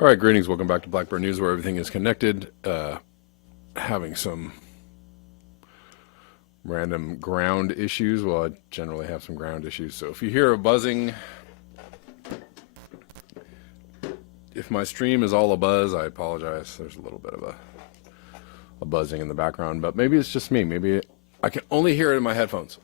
All right, greetings. Welcome back to Blackbird News, where everything is connected. Having some random ground issues. Well, I generally have some ground issues. So if you hear a buzzing, if my stream is all a buzz, I apologize. There's a little bit of a buzzing in the background, but maybe it's just me. Maybe I can only hear it in my headphones.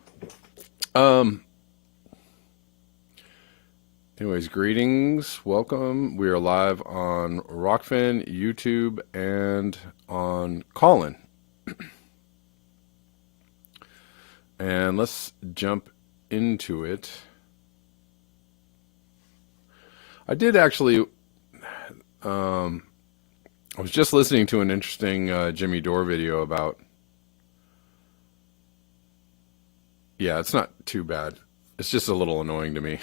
Anyways, greetings. Welcome. We are live on Rockfin, YouTube, and on Callin. And let's jump into it. I did actually, I was just listening to an interesting Jimmy Dore video about, yeah, it's not too bad. It's just a little annoying to me.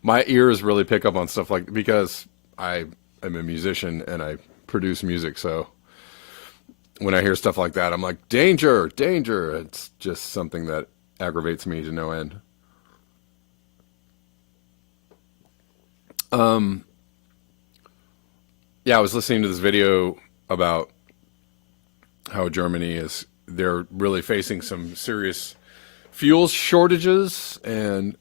My ears really pick up on stuff like, because I am a musician and I produce music, so when I hear stuff like that, I'm like, danger, danger. It's just something that aggravates me to no end. Yeah, I was listening to this video about how they're really facing some serious fuel shortages, and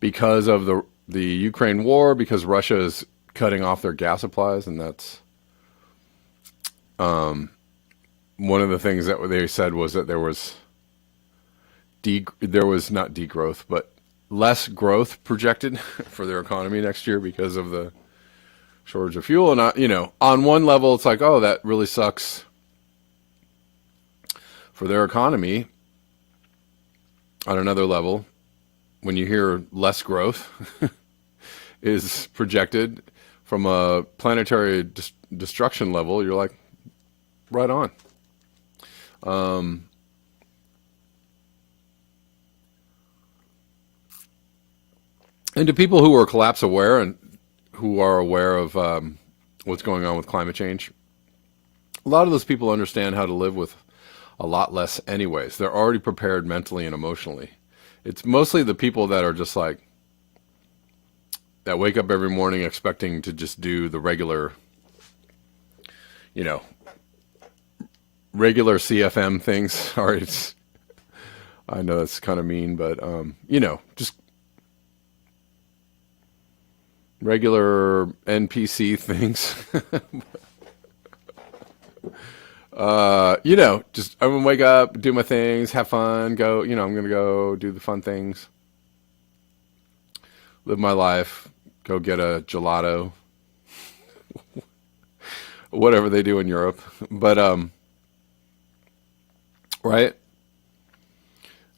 because of the Ukraine war, because Russia is cutting off their gas supplies, and that's one of the things that they said was that there was not degrowth, but less growth projected for their economy next year because of the shortage of fuel. And on one level, it's like, oh, that really sucks for their economy. On another level, when you hear less growth is projected from a planetary destruction level, you're like, right on. And to people who are collapse aware and who are aware of what's going on with climate change, a lot of those people understand how to live with a lot less anyways. They're already prepared mentally and emotionally. It's mostly the people that are just like, that wake up every morning expecting to just do the regular CFM things. All right, I know that's kind of mean, but just regular NPC things. Just I'm gonna wake up, do my things, have fun, go, I'm gonna go do the fun things, live my life, go get a gelato, whatever they do in Europe. But right,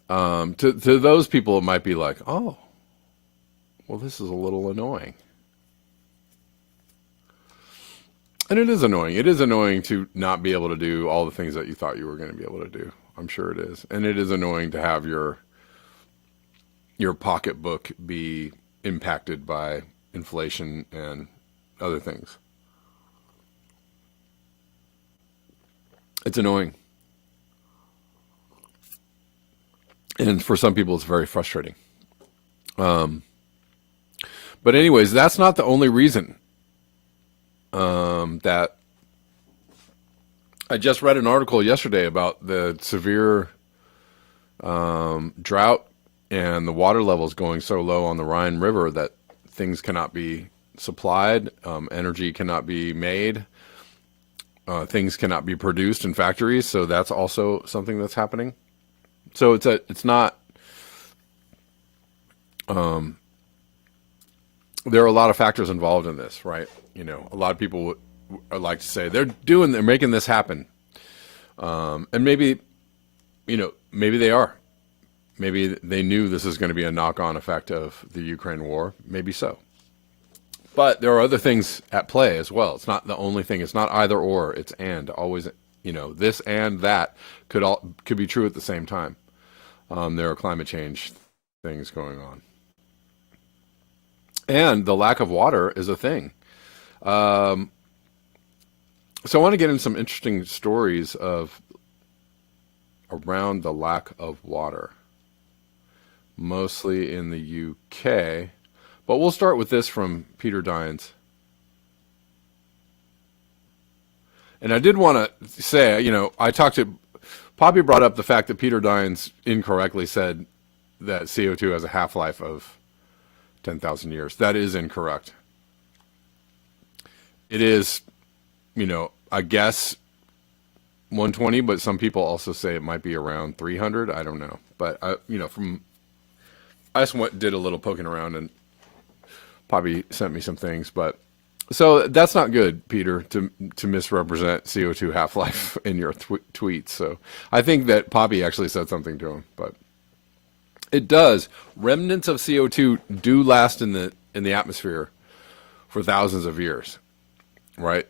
to those people, it might be like, oh, well, this is a little annoying. And it is annoying. It is annoying to not be able to do all the things that you thought you were going to be able to do. I'm sure it is. And it is annoying to have your pocketbook be impacted by inflation and other things. It's annoying. And for some people, it's very frustrating. But anyways, that's not the only reason that I just read an article yesterday about the severe drought and the water levels going so low on the Rhine River that things cannot be supplied, energy cannot be made, things cannot be produced in factories. So that's also something that's happening. So it's not. There are a lot of factors involved in this, right? A lot of people would like to say they're making this happen. And maybe they are. Maybe they knew this is going to be a knock-on effect of the Ukraine war. Be so. But there are other things at play as well. It's not the only thing. It's not either or. It's and. Always, this and that could be true at the same time. There are climate change things going on. And the lack of water is a thing. So I want to get into some interesting stories around the lack of water, mostly in the UK. But we'll start with this from Peter Dines. And I did want to say, I talked to Poppy brought up the fact that Peter Dines incorrectly said that CO2 has a half-life of 10,000 years. That is incorrect. It is, I guess 120, but some people also say it might be around 300. I don't know. But, I just did a little poking around, and Poppy sent me some things. But so that's not good, Peter, to misrepresent CO2 half-life in your tweets. So I think that Poppy actually said something to him, but it does. Remnants of CO2 do last in the atmosphere for thousands of years, right?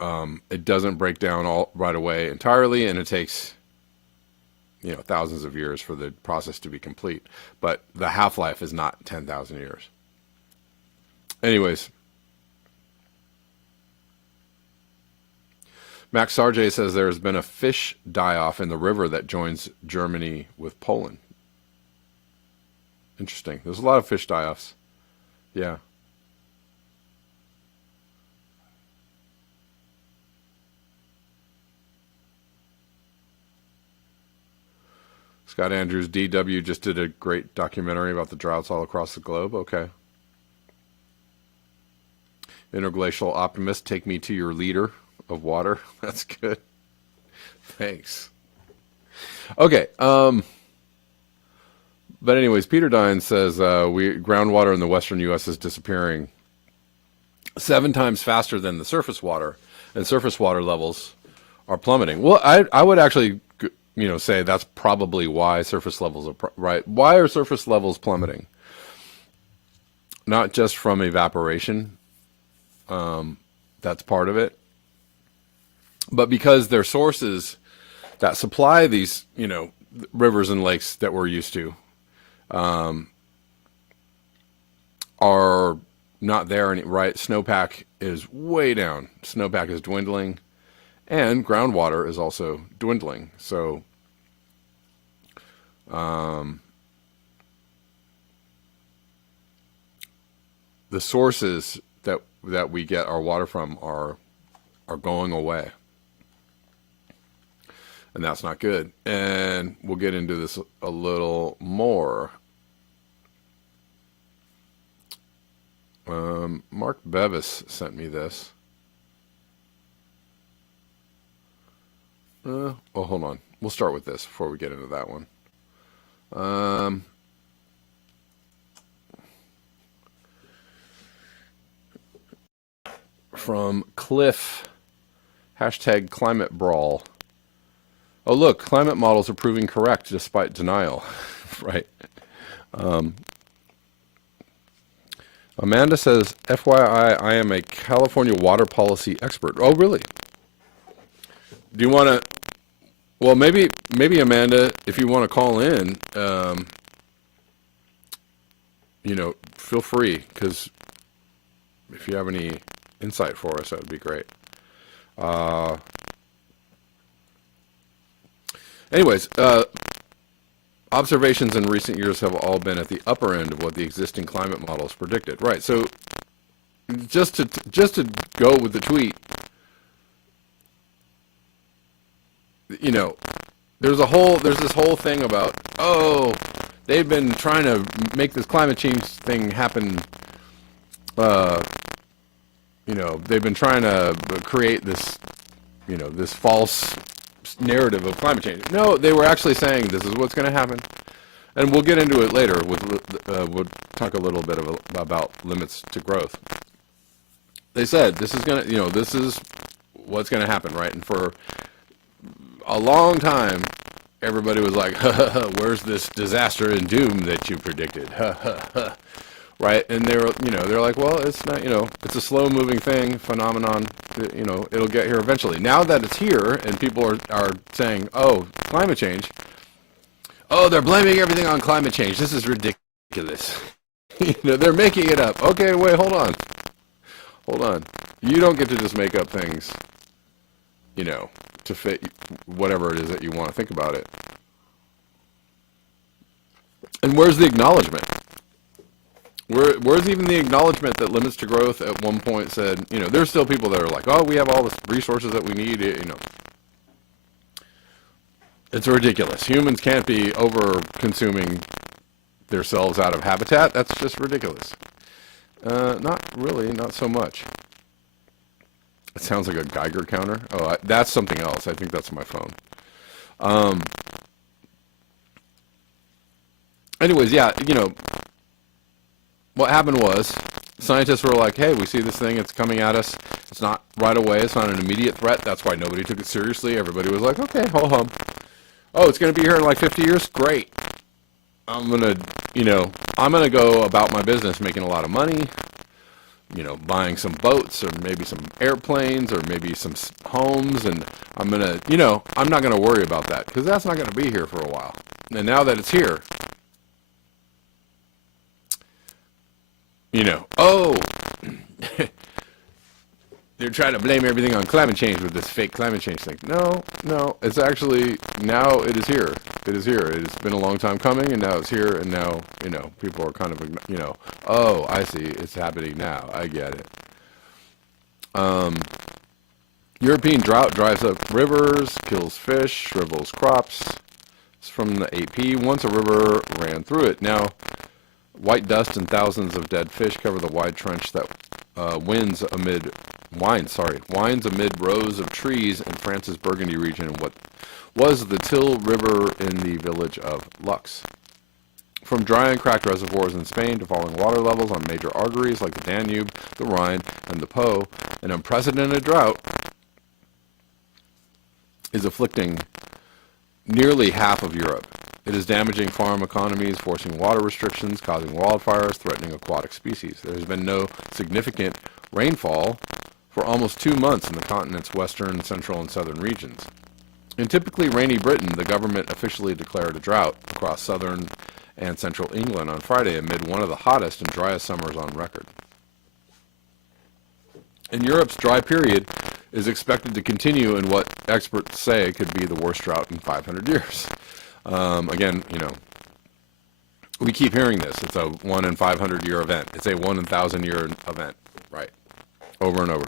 It doesn't break down all right away entirely, and it takes thousands of years for the process to be complete. But the half-life is not 10,000 years. Anyways, Max Sarge says there has been a fish die-off in the river that joins Germany with Poland. Interesting. There's a lot of fish die-offs. Yeah. Scott Andrews, DW just did a great documentary about the droughts all across the globe. Okay. Interglacial optimist, take me to your leader of water. That's good. Thanks. Okay. But anyways, Peter Dine says groundwater in the western U.S. is disappearing 7 times faster than the surface water, and surface water levels are plummeting. Well, I would actually say that's probably why surface levels are right. Why are surface levels plummeting? Not just from evaporation. That's part of it. But because their sources that supply these, rivers and lakes that we're used to, are not there, right? Snowpack is way down. Snowpack is dwindling, and groundwater is also dwindling. So, the sources that we get our water from are going away, and that's not good. And we'll get into this a little more. Mark Bevis sent me this. Hold on. We'll start with this before we get into that one. From Cliff, hashtag climate brawl. Oh, look, climate models are proving correct despite denial. Right. Amanda says, FYI, I am a California water policy expert. Oh, really? Do you want to, well, maybe Amanda, if you want to call in, feel free, because if you have any insight for us, that would be great. Anyways, observations in recent years have all been at the upper end of what the existing climate models predicted. Right. So just to go with the tweet, there's this whole thing about, they've been trying to make this climate change thing happen. They've been trying to create this, this false narrative of climate change. No, they were actually saying this is what's going to happen, and we'll get into it later. We'll talk a little bit about limits to growth. They said this is going to, this is what's going to happen, right? And for a long time, everybody was like, "Where's this disaster and doom that you predicted?" Right? And they're like, well, it's not, it's a slow moving phenomenon, it'll get here eventually. Now that it's here and people are saying, oh, climate change, they're blaming everything on climate change. This is ridiculous. They're making it up. Okay, wait, hold on. You don't get to just make up things, to fit whatever it is that you want to think about it. And where's the acknowledgement? Where's even the acknowledgement that limits to growth at one point said, there's still people that are like, oh, we have all the resources that we need. It's ridiculous. Humans can't be over consuming themselves out of habitat. That's just ridiculous. Not really, not so much. It sounds like a Geiger counter. Oh, that's something else. I think that's my phone. Anyways, yeah, what happened was scientists were like, hey, we see this thing, it's coming at us. It's not right away, it's not an immediate threat. That's why nobody took it seriously. Everybody was like, okay, ho hum. Oh, it's going to be here in like 50 years? Great. I'm going to go about my business making a lot of money, buying some boats or maybe some airplanes or maybe some homes. And I'm going to, I'm not going to worry about that because that's not going to be here for a while. And now that it's here, oh, they're trying to blame everything on climate change with this fake climate change thing. No, it's actually, now it is here. It is here. It has been a long time coming, and now it's here, and now, people are kind of, oh, I see, it's happening now. I get it. European drought drives up rivers, kills fish, shrivels crops. It's from the AP. Once a river ran through it. Now, white dust and thousands of dead fish cover the wide trench that winds amid rows of trees in France's Burgundy region in what was the Till River in the village of Lux. From dry and cracked reservoirs in Spain to falling water levels on major arteries like the Danube, the Rhine, and the Po, an unprecedented drought is afflicting nearly half of Europe. It is damaging farm economies, forcing water restrictions, causing wildfires, threatening aquatic species. There has been no significant rainfall for almost 2 months in the continent's western, central, and southern regions. In typically rainy Britain, the government officially declared a drought across southern and central England on Friday amid one of the hottest and driest summers on record. And Europe's dry period is expected to continue in what experts say could be the worst drought in 500 years. Again, we keep hearing this. It's a 1 in 500 year event. It's a 1 in 1,000 year event, right? Over and over.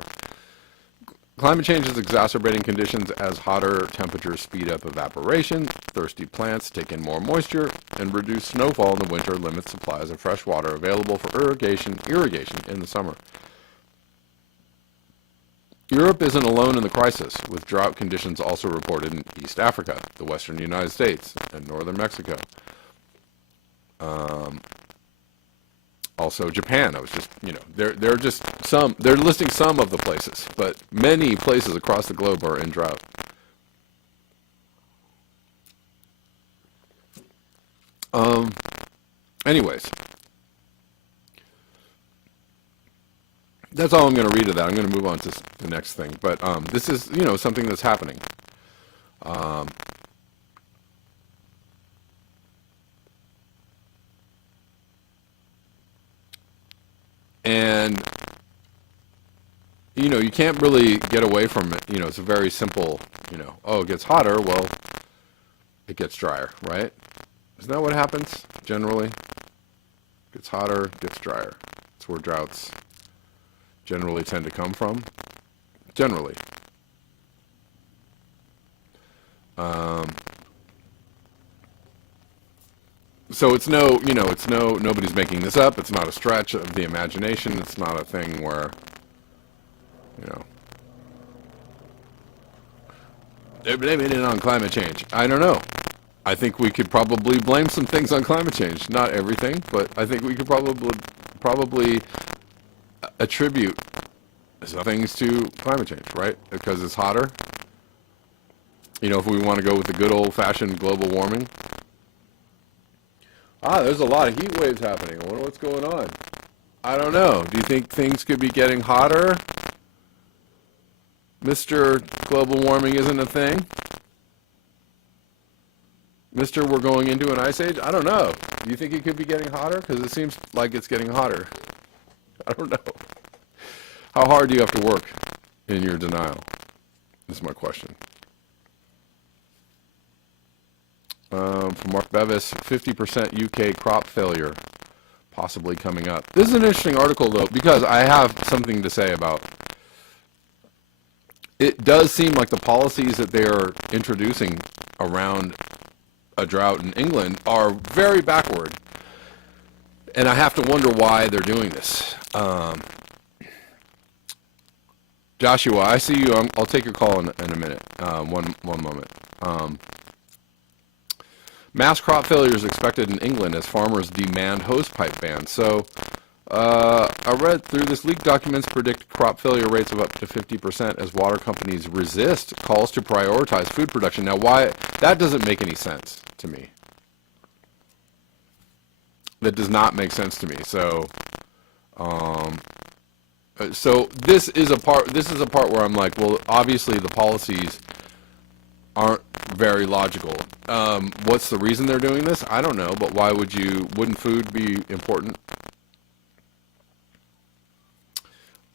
Climate change is exacerbating conditions as hotter temperatures speed up evaporation, thirsty plants take in more moisture, and reduced snowfall in the winter limits supplies of fresh water available for irrigation in the summer. Europe isn't alone in the crisis, with drought conditions also reported in East Africa, the western United States, and northern Mexico. Also Japan. I was just, they're listing some of the places, but many places across the globe are in drought. Anyways. That's all I'm going to read of that. I'm going to move on to the next thing. But this is, something that's happening. And, you can't really get away from it. It's a very simple, oh, it gets hotter. Well, it gets drier, right? Isn't that what happens generally? It gets hotter, it gets drier. That's where droughts generally tend to come from. Generally. So it's nobody's making this up. It's not a stretch of the imagination. It's not a thing where, they're blaming it on climate change. I don't know. I think we could probably blame some things on climate change. Not everything, but I think we could probably attribute some things to climate change, right? Because it's hotter. If we want to go with the good old-fashioned global warming. There's a lot of heat waves happening. I wonder what's going on. I don't know. Do you think things could be getting hotter? Mr. Global warming isn't a thing? Mr. We're going into an ice age? I don't know. Do you think it could be getting hotter? Because it seems like it's getting hotter. I don't know. How hard do you have to work in your denial? Is my question. From Mark Bevis, 50% UK crop failure possibly coming up. This is an interesting article, though, because I have something to say about it. Does seem like the policies that they are introducing around a drought in England are very backward. And I have to wonder why they're doing this. Joshua, I see you. I'll take your call in a minute. One moment. Mass crop failure is expected in England as farmers demand hosepipe bans. So I read through this. Leaked documents predict crop failure rates of up to 50% as water companies resist calls to prioritize food production. Now, why? That doesn't make any sense to me. That does not make sense to me. So this is a part. This is a part where I'm like, well, obviously the policies aren't very logical. What's the reason they're doing this? I don't know, but why wouldn't food be important?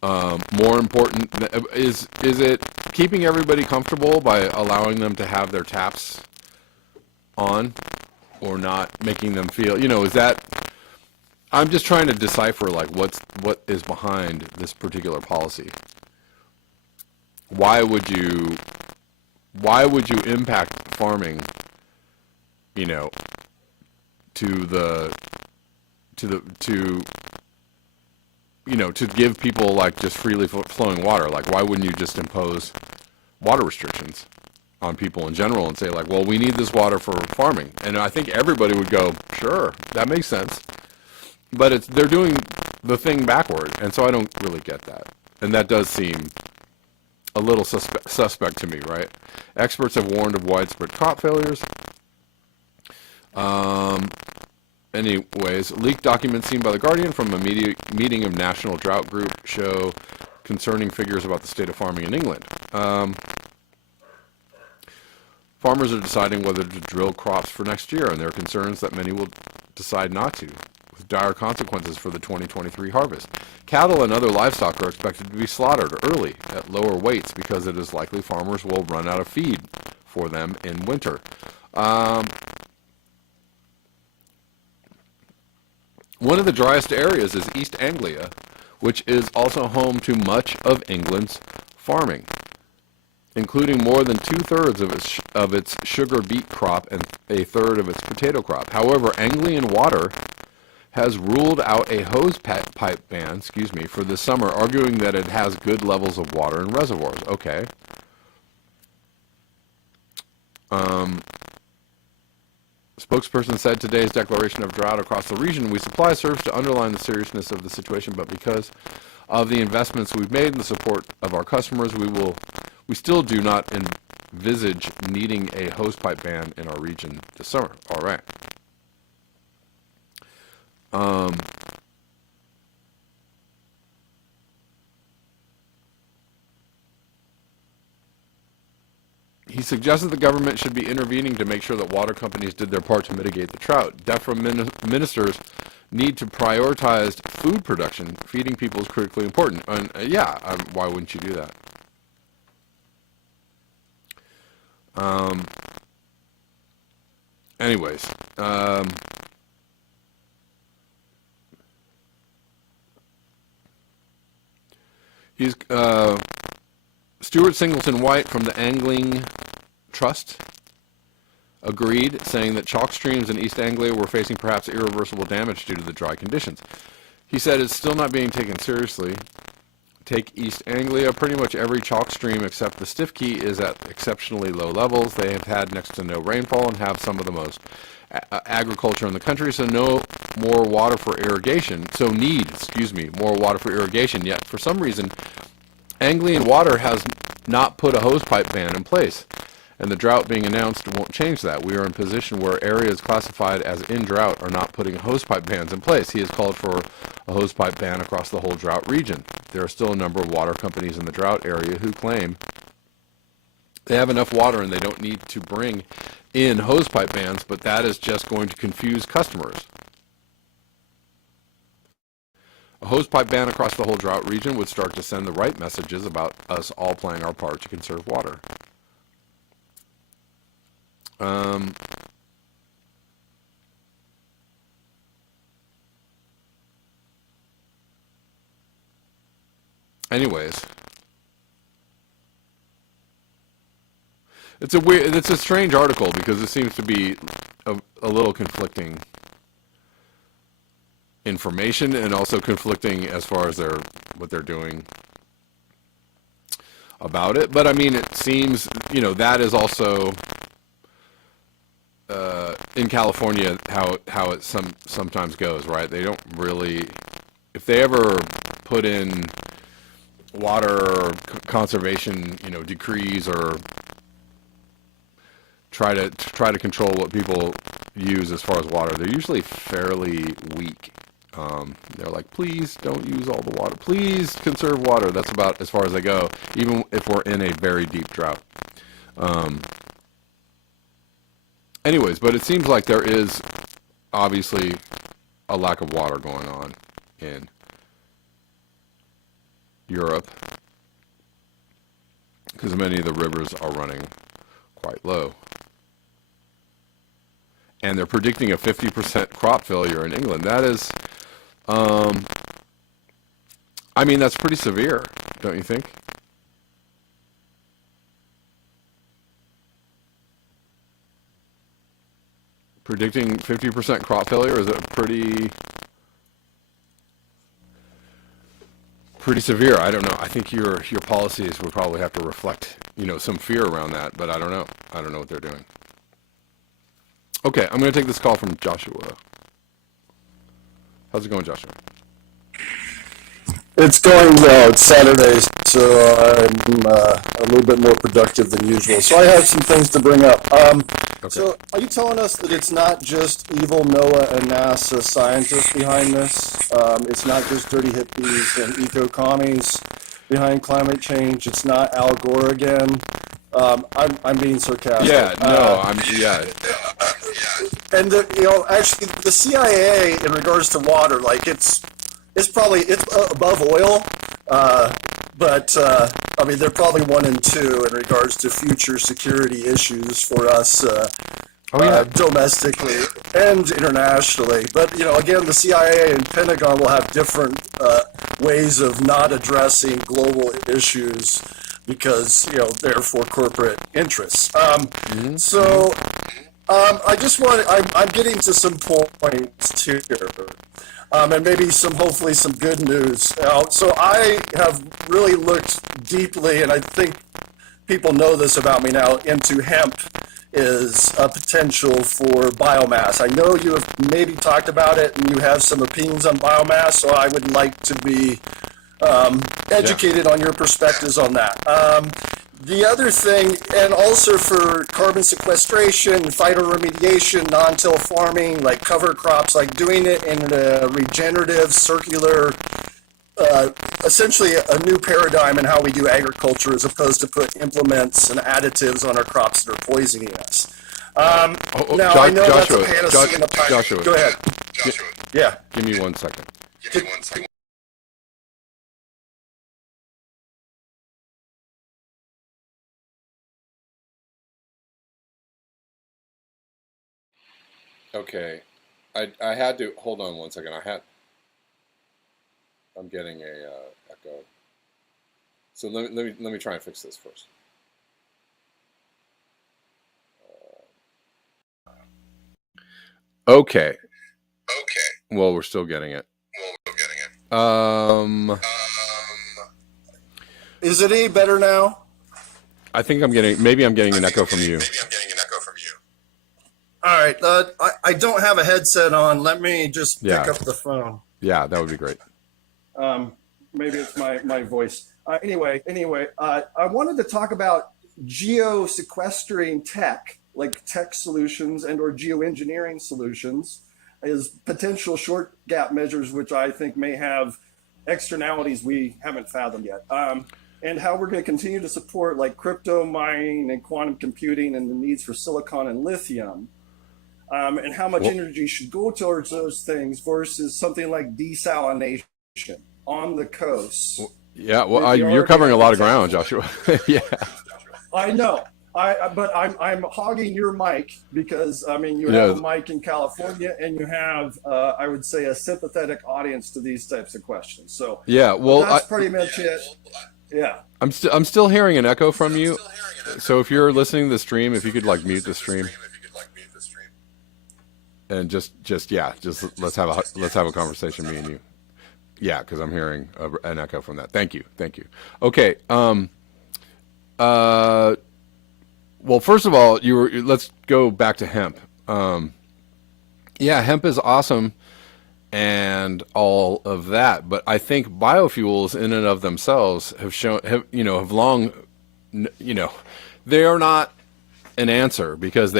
More important, is it keeping everybody comfortable by allowing them to have their taps on or not, making them feel, is that, I'm just trying to decipher like what is behind this particular policy. Why would you impact farming, to give people like just freely flowing water? Like, why wouldn't you just impose water restrictions on people in general and say like, well, we need this water for farming? And I think everybody would go, sure, that makes sense. But they're doing the thing backward, and so I don't really get that. And that does seem a little suspect to me, right? Experts have warned of widespread crop failures. Anyways, leaked documents seen by The Guardian from a meeting of National Drought Group show concerning figures about the state of farming in England. Farmers are deciding whether to drill crops for next year, and there are concerns that many will decide not to, with dire consequences for the 2023 harvest. Cattle and other livestock are expected to be slaughtered early at lower weights because it is likely farmers will run out of feed for them in winter. One of the driest areas is East Anglia, which is also home to much of England's farming, including more than 2/3 of its sugar beet crop and 1/3 of its potato crop. However, Anglian Water has ruled out a hose pipe ban, for this summer, arguing that it has good levels of water in reservoirs. Okay. Spokesperson said today's declaration of drought across the region we supply serves to underline the seriousness of the situation, but because of the investments we've made and the support of our customers, we still do not envisage needing a hosepipe ban in our region this summer. All right. He suggested the government should be intervening to make sure that water companies did their part to mitigate the drought. DEFRA ministers need to prioritize food production. Feeding people is critically important. And why wouldn't you do that? Anyways, he's Stuart Singleton White from the Angling Trust agreed, saying that chalk streams in East Anglia were facing perhaps irreversible damage due to the dry conditions. He said it's still not being taken seriously. Take East Anglia, pretty much every chalk stream except the Stiff Key is at exceptionally low levels. They have had next to no rainfall and have some of the most agriculture in the country, so no more water for irrigation. More water for irrigation. Yet, for some reason, Anglian Water has not put a hosepipe ban in place, and the drought being announced won't change that. We are in a position where areas classified as in drought are not putting hosepipe bans in place. He has called for a hosepipe ban across the whole drought region. There are still a number of water companies in the drought area who claim they have enough water and they don't need to bring in hosepipe bans, but that is just going to confuse customers. A hosepipe ban across the whole drought region would start to send the right messages about us all playing our part to conserve water. anyways, it's a strange article because it seems to be a little conflicting information and also conflicting as far as what they're doing about it. But I mean, it seems, that is also in California how it sometimes goes, right? They don't really, if they ever put in water conservation, decrees, or try to control what people use as far as water, they're usually fairly weak. They're like, please don't use all the water. Please conserve water. That's about as far as they go, even if we're in a very deep drought. Anyways, but it seems like there is obviously a lack of water going on in Europe because many of the rivers are running quite low. And they're predicting a 50% crop failure in England. That is, that's pretty severe, don't you think? Predicting 50% crop failure is a pretty severe. I don't know. I think your policies would probably have to reflect, some fear around that, but I don't know. I don't know what they're doing. Okay, I'm going to take this call from Joshua. How's it going, Joshua? It's going well. It's Saturday, so I'm a little bit more productive than usual. So I have some things to bring up. Okay. So are you telling us that it's not just evil NOAA and NASA scientists behind this? It's not just dirty hippies and eco-commies behind climate change? It's not Al Gore again? I'm being sarcastic. Yeah, no, yeah. And actually, the CIA in regards to water, like it's above oil, but they're probably 1 and 2 in regards to future security issues for us domestically and internationally. But again, the CIA and Pentagon will have different ways of not addressing global issues because they're for corporate interests. So I just I'm getting to some points here. And maybe hopefully some good news. So I have really looked deeply, and I think people know this about me now, into hemp is a potential for biomass. I know you have maybe talked about it and you have some opinions on biomass, so I would like to be educated on your perspectives on that. The other thing, and also for carbon sequestration, phytoremediation, non-till farming, like cover crops, like doing it in a regenerative, circular, essentially a new paradigm in how we do agriculture as opposed to put implements and additives on our crops that are poisoning us. I know that's a panacea and a pie. Joshua. Go ahead. Joshua, Yeah. Give me 1 second. give me 1 second. Okay, I had to hold on 1 second. I'm getting a echo. So let me try and fix this first. Okay. Okay, Well, we're still getting it. we're getting it. Is it any better now? I think maybe I'm getting an echo from you. Maybe I'm getting an echo from you. All right. I don't have a headset on. Let me just pick Yeah. up the phone. Yeah, that would be great. Maybe it's my voice. Anyway, I wanted to talk about geo-sequestering tech, like tech solutions and or geoengineering solutions, as potential short gap measures, which I think may have externalities we haven't fathomed yet. And how we're going to continue to support like crypto mining and quantum computing and the needs for silicon and lithium. And how much energy should go towards those things versus something like desalination on the coast. Yeah, well, you're covering a lot of ground, Joshua. Yeah. I know. but I'm hogging your mic because I mean you have Yeah, a mic in California and you have I would say a sympathetic audience to these types of questions. So, yeah. but Well, that's pretty much it. Yeah. I'm still hearing an echo from you. So if you're listening to the stream, if you could like mute the stream and just let's have a conversation, me and you. Yeah, because I'm hearing an echo from that. Thank you, thank you. Okay. Uh. Well, first of all, let's go back to hemp. Yeah, hemp is awesome and all of that, but I think biofuels in and of themselves have long, they are not an answer because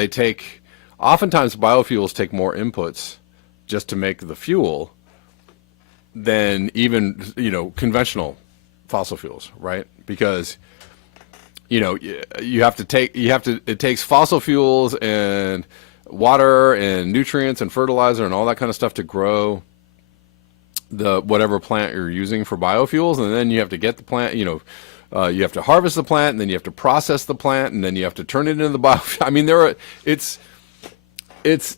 oftentimes biofuels take more inputs just to make the fuel than even, conventional fossil fuels, right? Because it takes fossil fuels and water and nutrients and fertilizer and all that kind of stuff to grow the whatever plant you're using for biofuels, and then you have to get the plant, you have to harvest the plant, and then you have to process the plant, and then you have to turn it into the biofuel. I mean, it's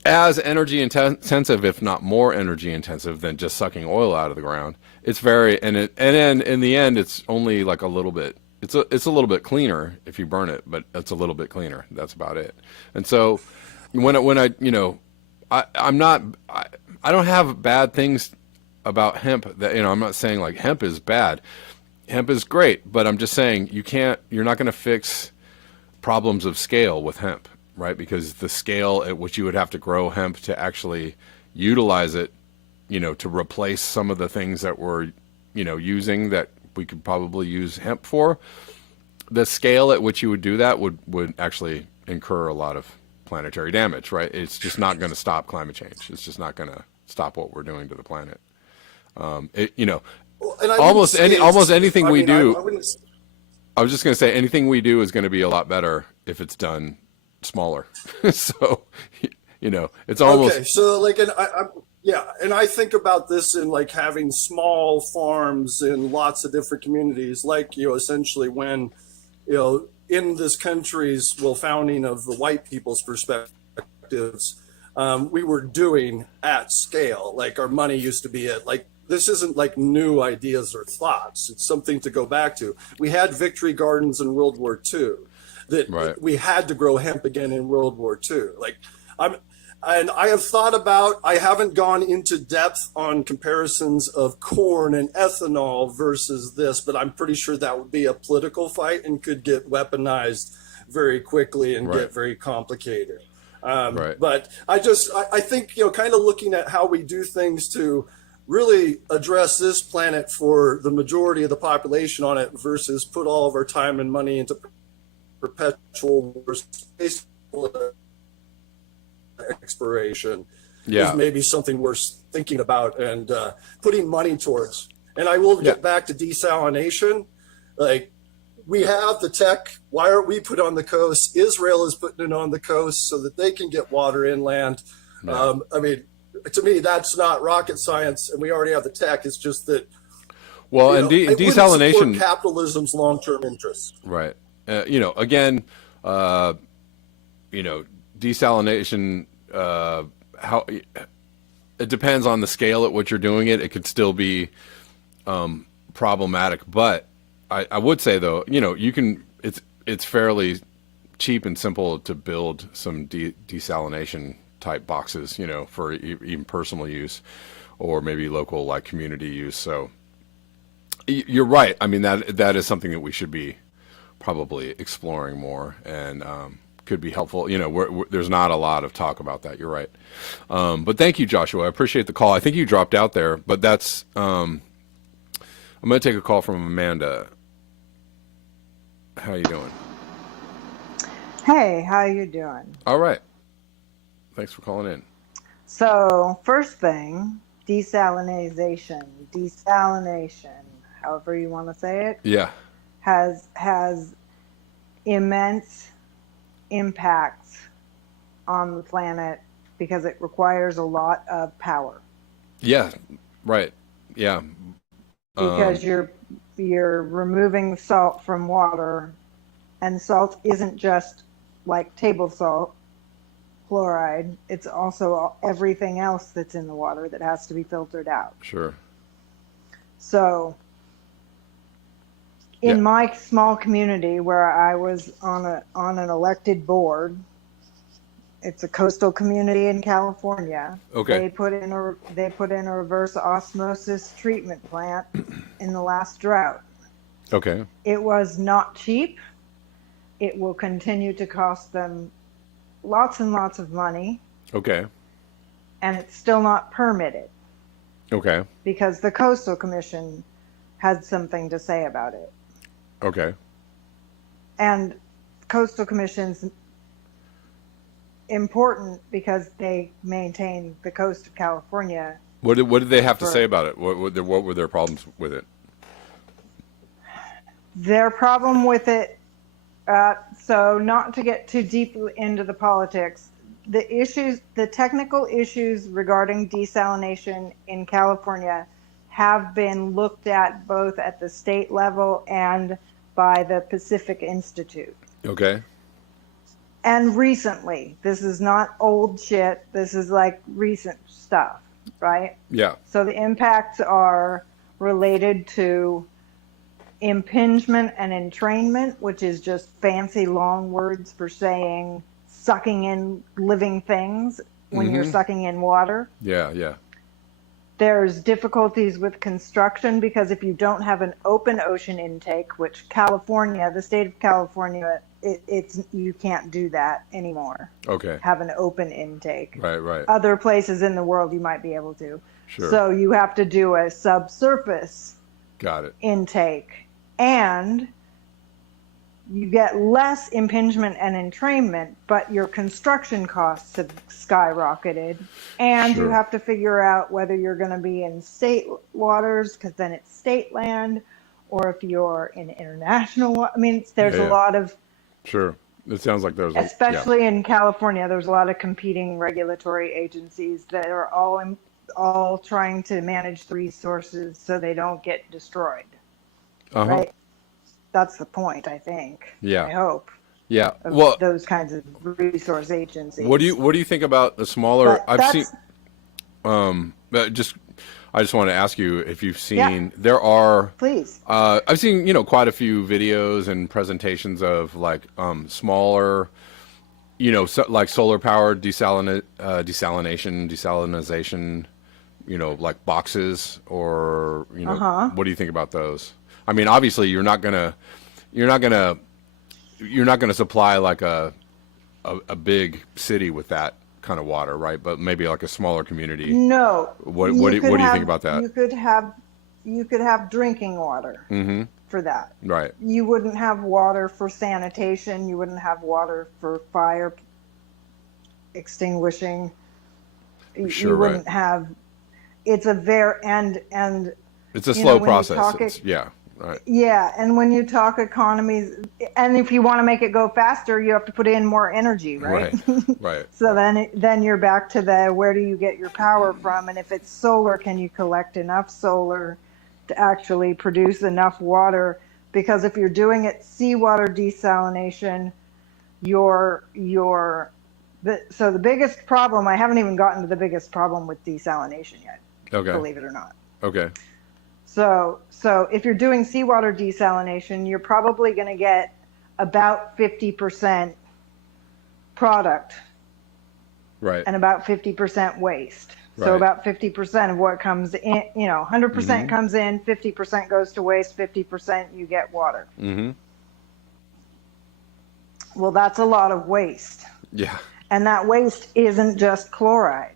as energy intensive, if not more energy intensive, than just sucking oil out of the ground. It's very and then in the end, it's only like a little bit. It's a little bit cleaner if you burn it, but it's a little bit cleaner. That's about it. And so I don't have bad things about hemp. That I'm not saying like hemp is bad. Hemp is great, but I'm just saying you're not going to fix problems of scale with hemp, right? Because the scale at which you would have to grow hemp to actually utilize it, to replace some of the things that we're, using that we could probably use hemp for, the scale at which you would do that would actually incur a lot of planetary damage, right? It's just not going to stop climate change. It's just not going to stop what we're doing to the planet. Well, and Almost anything we do. I wouldn't. I was just going to say anything we do is going to be a lot better if it's done smaller. So, it's almost Okay, so like, yeah, and I think about this in like having small farms in lots of different communities, like essentially when in this country's founding of the white people's perspectives, we were doing at scale. Like our money used to be at like this isn't like new ideas or thoughts. It's something to go back to. We had victory gardens in World War II. That right. we had to grow hemp again in World War II. And I have thought about, I haven't gone into depth on comparisons of corn and ethanol versus this, but I'm pretty sure that would be a political fight and could get weaponized very quickly and Right. get very complicated. Right. But I think, kind of looking at how we do things to really address this planet for the majority of the population on it versus put all of our time and money into perpetual space exploration Yeah. is maybe something worth thinking about and putting money towards. And I will get back to desalination. Like we have the tech. Why aren't we put on the coast? Israel is putting it on the coast so that they can get water inland. Yeah. I mean, to me, that's not rocket science, and we already have the tech. It's just that Well, and it wouldn't desalination, support capitalism's long-term interests. right? Again, desalination. How it depends on the scale at which you're doing it. It could still be problematic, but I would say though, you can. It's fairly cheap and simple to build some desalination type boxes, for even personal use, or maybe local like community use. So you're right. I mean that is something that we should be probably exploring more and could be helpful. There's not a lot of talk about that. You're right. But thank you, Joshua. I appreciate the call. I think you dropped out there, but that's. I'm going to take a call from Amanda. How you doing? Hey, how you doing? All right. Thanks for calling in. So, first thing, desalination, however you want to say it, Yeah. has immense impacts on the planet because it requires a lot of power. Yeah. Right. Yeah. Because you're removing salt from water, and salt isn't just like table salt, chloride. It's also everything else that's in the water that has to be filtered out. Sure. So in my small community where I was on an elected board, it's a coastal community in California. Okay. They put in a reverse osmosis treatment plant in the last drought. Okay. It was not cheap. It will continue to cost them lots and lots of money, Okay. and it's still not permitted Okay. because the Coastal Commission had something to say about it. Okay. And Coastal Commission's important because they maintain the coast of California. What did they have to say about it? What were their problems with it? Their problem with it, so not to get too deep into the politics, the technical issues regarding desalination in California have been looked at both at the state level and by the Pacific Institute. Okay. And recently, this is not old shit, this is like recent stuff, right? Yeah. So the impacts are related to impingement and entrainment, which is just fancy long words for saying sucking in living things when you're sucking in water. Yeah. Yeah. There's difficulties with construction because if you don't have an open ocean intake, which California, the state of California, it's you can't do that anymore. Okay. Have an open intake. Right. Right. Other places in the world you might be able to. Sure. So you have to do a subsurface Got it. intake, and you get less impingement and entrainment, but your construction costs have skyrocketed, and Sure. you have to figure out whether you're going to be in state waters because then it's state land, or if you're in international. I mean, there's Yeah, a yeah. lot of, Sure. It sounds like there's especially in California, there's a lot of competing regulatory agencies that are all trying to manage the resources so they don't get destroyed. Uh-huh. Right? That's the point, I think. Yeah. I hope. Yeah. Of Well, those kinds of resource agencies. what do you think about the smaller? But I've seen. that's- I just want to ask you if you've seen. Yeah. There are. Please. I've seen quite a few videos and presentations of like smaller, like solar powered desalinization, like boxes or what do you think about those? I mean, obviously you're not gonna supply like a big city with that kind of water, right? But maybe like a smaller community. No. What do you think about that? You could have drinking water for that. Right. You wouldn't have water for sanitation. You wouldn't have water for fire extinguishing. Sure, You wouldn't right. have. It's a very and It's a slow when you process. talk Yeah. Right. Yeah, and when you talk economies, and if you want to make it go faster, you have to put in more energy, right? Right. So then you're back to where do you get your power from? And if it's solar, can you collect enough solar to actually produce enough water? Because if you're doing it seawater desalination, so the biggest problem, I haven't even gotten to the biggest problem with desalination yet, Okay. believe it or not. Okay. So if you're doing seawater desalination, you're probably going to get about 50% product Right. and about 50% waste. Right. So about 50% of what comes in, 100% comes in, 50% goes to waste, 50% you get water. Mm-hmm. Well, that's a lot of waste. Yeah. And that waste isn't just chloride.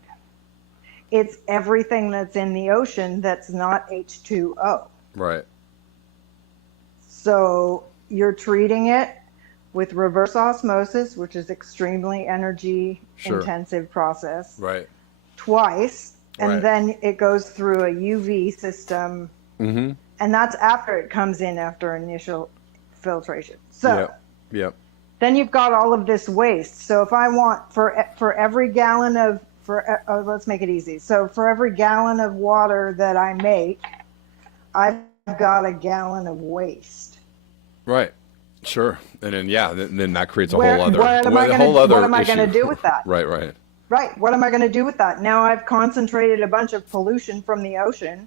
It's everything that's in the ocean that's not H2O. Right. So you're treating it with reverse osmosis, which is extremely energy intensive process, Right. twice, and Right. then it goes through a UV system, Mm-hmm. and that's after it comes in after initial filtration. So Yep. then you've got all of this waste. So if I want for every gallon of let's make it easy. So for every gallon of water that I make, I've got a gallon of waste. Right. Sure. And then, yeah, then that creates a Where, whole other, what am I a gonna whole other what am I gonna issue. do with that? Right, right. Right. What am I gonna do with that? Now I've concentrated a bunch of pollution from the ocean.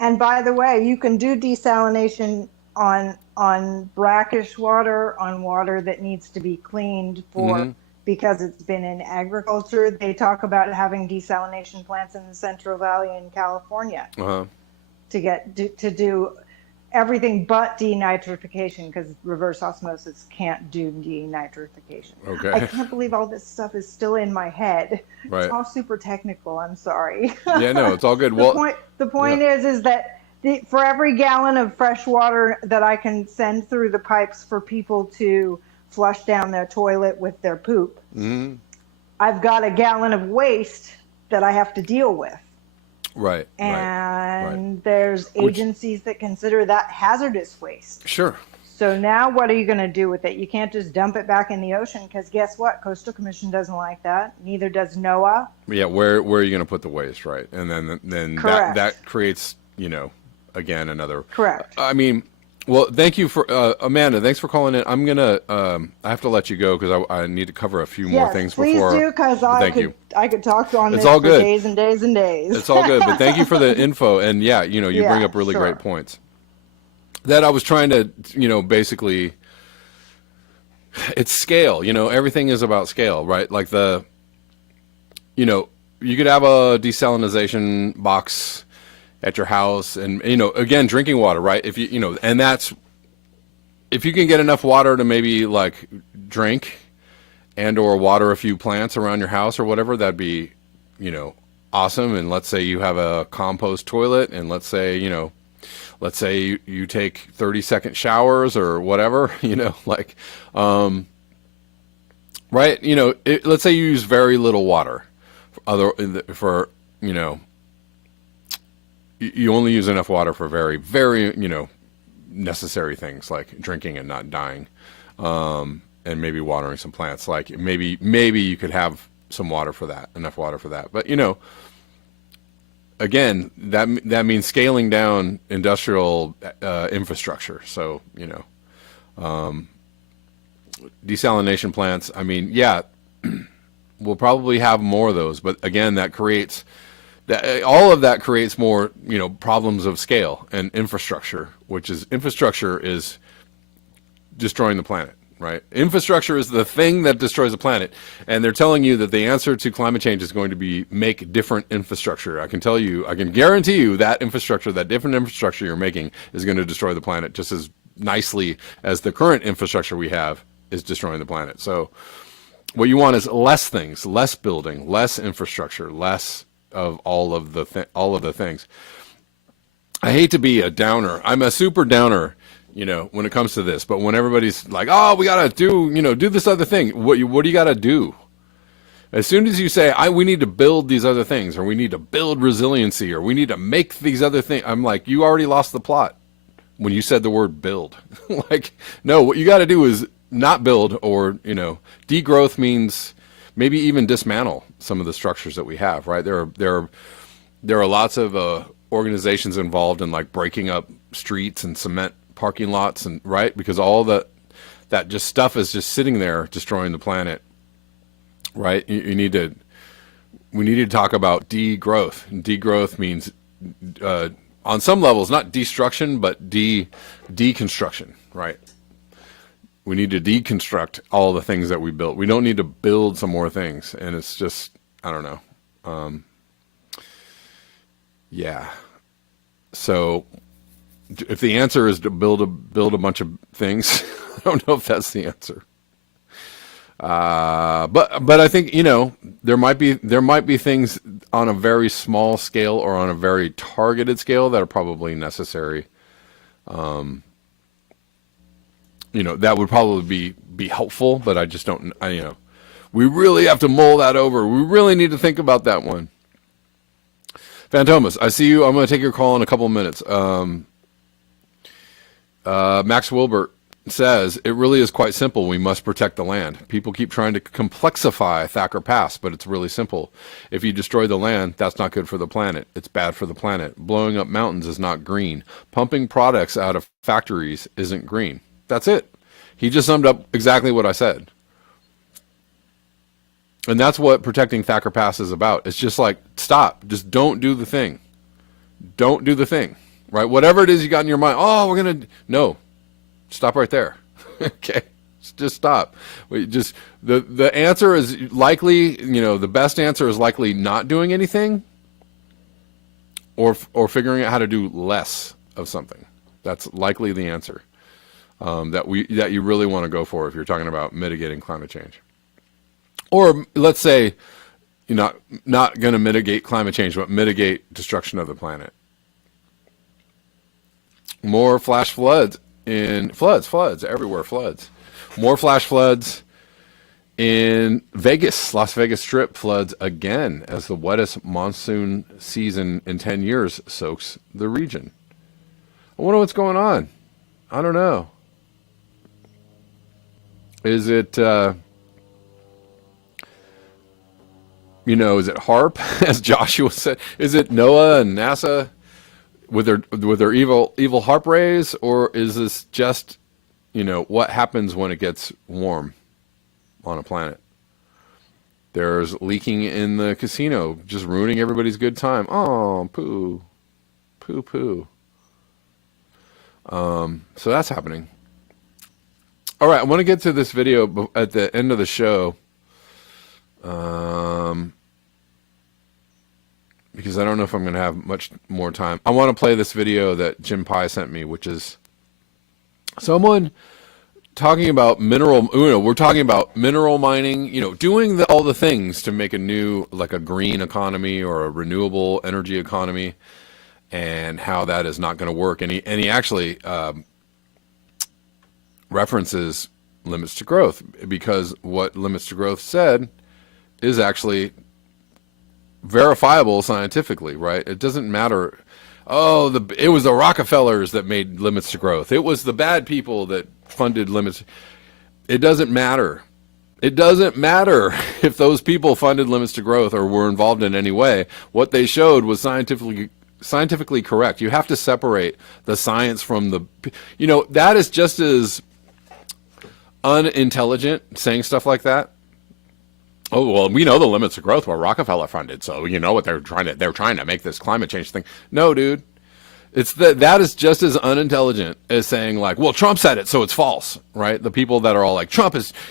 And by the way, you can do desalination on brackish water, on water that needs to be cleaned for Hmm. because it's been in agriculture. They talk about having desalination plants in the Central Valley in California Uh-huh. to do everything but denitrification because reverse osmosis can't do denitrification. I Okay. can't believe all this stuff is still in my head. It's Right. all super technical. I'm sorry. Yeah, no, it's all good. the Well, point the yeah. point is that for every gallon of fresh water that I can send through the pipes for people to flush down their toilet with their poop, Hmm. I've got a gallon of waste that I have to deal with. Right, right, right. And there's Which, agencies that consider that hazardous waste. sure. So now what are you going to do with it? You can't just dump it back in the ocean because guess what? Coastal Commission doesn't like that. Neither does NOAA. Yeah, where are you going to put the waste, right? And then Correct. that creates, again, another. Correct. I mean, well, thank you for Amanda. Thanks for calling in. I'm gonna I have to let you go because I need to cover a few more Yes, things please before. do because Thank you. I could talk on It's this all for good. days and days and days. It's all good, but thank you for the info. And yeah, you bring Yeah, up really sure. great points. That I was trying to, basically, it's scale. Everything is about scale, right? Like you could have a desalination box at your house, and again, drinking water, right? If and that's if you can get enough water to maybe like drink and or water a few plants around your house or whatever, that'd be, awesome. And let's say you have a compost toilet, and let's say you take 30-second showers or whatever, like, right? Let's say you use very little water, for you only use enough water for very, very, necessary things like drinking and not dying, and maybe watering some plants. Like maybe you could have some water for that, enough water for that. But again, that means scaling down industrial infrastructure. So desalination plants. I mean, yeah, we'll probably have more of those. But again, that creates all of that creates more problems of scale and infrastructure, which is infrastructure is destroying the planet, right? Infrastructure is the thing that destroys the planet, and they're telling you that the answer to climate change is going to be make different infrastructure. I can guarantee you that different infrastructure you're making is going to destroy the planet just as nicely as the current infrastructure we have is destroying the planet. So what you want is less things, less building, less infrastructure, less of all of the things. I hate to be a downer. I'm a super downer, when it comes to this. But when everybody's like, "Oh, we gotta do this other thing," what do you gotta do? As soon as you say, we need to build these other things, or we need to build resiliency, or we need to make these other things, I'm like, you already lost the plot when you said the word build. Like, no, what you got to do is not build, or degrowth means maybe even dismantle some of the structures that we have, right? There are lots of organizations involved in like breaking up streets and cement parking lots, and right, because all that just stuff is just sitting there destroying the planet, right? We need to talk about degrowth. Degrowth means on some levels not destruction but deconstruction, right? We need to deconstruct all the things that we built. We don't need to build some more things. And it's just, I don't know. Yeah. So if the answer is to build a bunch of things, I don't know if that's the answer. But I think, there might be things on a very small scale or on a very targeted scale that are probably necessary. That would probably be helpful, but I just don't, we really have to mull that over. We really need to think about that one. Fantomas, I see you. I'm going to take your call in a couple of minutes. Max Wilbert says, it really is quite simple. We must protect the land. People keep trying to complexify Thacker Pass, but it's really simple. If you destroy the land, that's not good for the planet. It's bad for the planet. Blowing up mountains is not green. Pumping products out of factories isn't green. That's it. He just summed up exactly what I said. And that's what protecting Thacker Pass is about. It's just like, stop. Just don't do the thing. Don't do the thing, right? Whatever it is you got in your mind, oh, we're going to, no. Stop right there. Okay? Just stop. Just the answer is likely, the best answer is likely not doing anything or figuring out how to do less of something. That's likely the answer that you really want to go for if you're talking about mitigating climate change. Or let's say you're not going to mitigate climate change, but mitigate destruction of the planet. More flash floods floods everywhere, floods. More flash floods in Vegas, Las Vegas Strip floods again as the wettest monsoon season in 10 years soaks the region. I wonder what's going on. I don't know. Is it, is it HARP, as Joshua said? Is it NOAA and NASA with their evil HARP rays, or is this just, what happens when it gets warm on a planet? There's leaking in the casino, just ruining everybody's good time. Oh, poo. So that's happening. All right, I want to get to this video at the end of the show. Because I don't know if I'm going to have much more time. I want to play this video that Jim Pye sent me, which is someone talking about we're talking about mineral mining, doing all the things to make a new, like a green economy or a renewable energy economy, and how that is not going to work. And he actually references limits to growth, because what limits to growth said is actually verifiable scientifically, right? It doesn't matter. Oh, it was the Rockefellers that made limits to growth. It was the bad people that funded limits. It doesn't matter. It doesn't matter if those people funded limits to growth or were involved in any way. What they showed was scientifically correct. You have to separate the science from that is just as unintelligent, saying stuff like that. Oh, well, we know the limits of growth were Rockefeller funded, so what they're trying to make this climate change thing. No, dude. It's that is just as unintelligent as saying, like, well, Trump said it, so it's false, right? The people that are all like,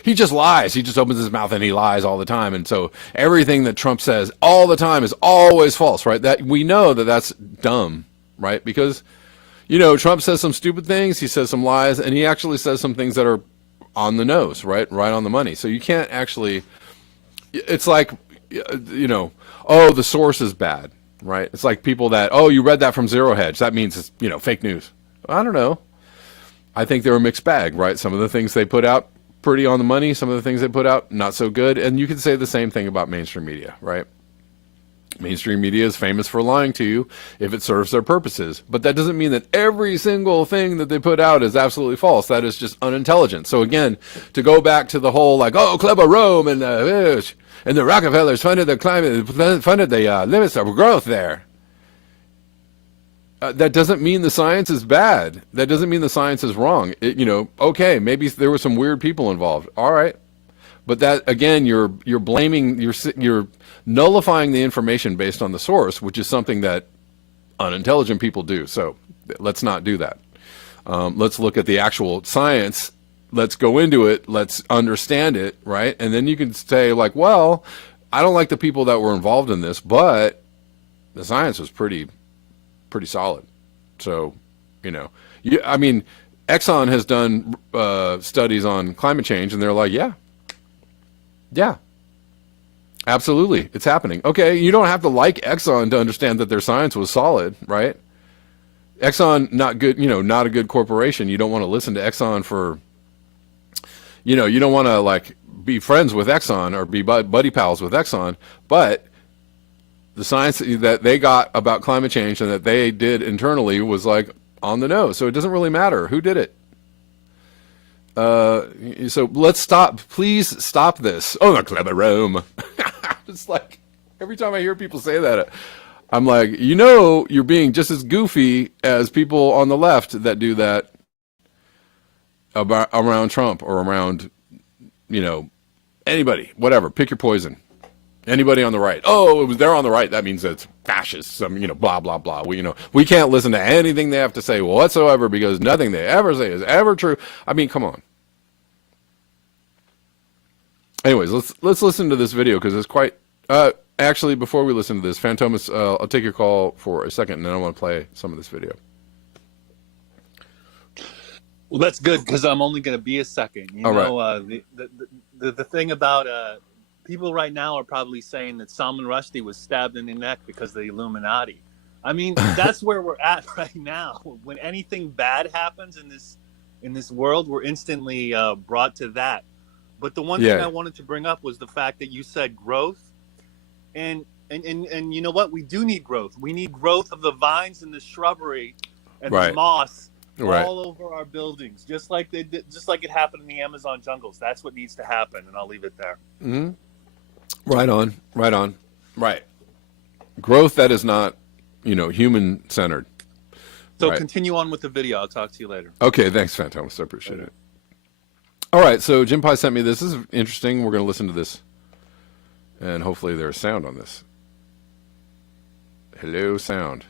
he just lies. He just opens his mouth and he lies all the time. And so everything that Trump says all the time is always false, right? That we know that's dumb, right? Because, Trump says some stupid things, he says some lies, and he actually says some things that are on the nose, right on the money. So you can't actually, it's like, oh, the source is bad, right? It's like people that, oh, you read that from Zero Hedge, that means it's, fake news. I don't know. I think they're a mixed bag, right? Some of the things they put out pretty on the money, some of the things they put out not so good. And you can say the same thing about mainstream media, right? Mainstream media is famous for lying to you if it serves their purposes. But that doesn't mean that every single thing that they put out is absolutely false. That is just unintelligent. So again, to go back to the whole, like, oh, Clever Rome and the Rockefellers funded the limits of growth there. That doesn't mean the science is bad. That doesn't mean the science is wrong. Okay, maybe there were some weird people involved. All right. But that, again, you're blaming, you're nullifying the information based on the source, which is something that unintelligent people do. So let's not do that. Let's look at the actual science. Let's go into it. Let's understand it, right? And then you can say, like, well, I don't like the people that were involved in this, but the science was pretty solid. So, Exxon has done studies on climate change, and they're like, yeah, absolutely, it's happening. Okay, you don't have to like Exxon to understand that their science was solid, right? Exxon, not good, not a good corporation. You don't want to listen to Exxon for, you don't want to, like, be friends with Exxon or be buddy pals with Exxon, but the science that they got about climate change and that they did internally was, like, on the nose. So it doesn't really matter who did it. So let's stop. Please stop this. Oh, the Clever Rome. It's like every time I hear people say that, I'm like, you're being just as goofy as people on the left that do that. about around Trump or around, anybody, whatever. Pick your poison. Anybody on the right. Oh, they're on the right. That means it's fascist. Blah blah blah. We can't listen to anything they have to say whatsoever because nothing they ever say is ever true. I mean, come on. Anyways, let's listen to this video because it's quite. Actually, before we listen to this, Phantomas, I'll take your call for a second, and then I want to play some of this video. Well, that's good because I'm only going to be a second. The thing about people right now are probably saying that Salman Rushdie was stabbed in the neck because of the Illuminati. I mean, that's where we're at right now. When anything bad happens in this world, we're instantly brought to that. But the one thing I wanted to bring up was the fact that you said growth. And you know what? We do need growth. We need growth of the vines and the shrubbery and the moss all over our buildings, just like it happened in the Amazon jungles. That's what needs to happen, and I'll leave it there. Mm-hmm. Right on. Right. Growth that is not, human-centered. So continue on with the video. I'll talk to you later. Okay, thanks, Phantomas. I appreciate it. All right, so Jim Pye sent me this. This is interesting. We're going to listen to this. And hopefully there's sound on this. Hello, sound.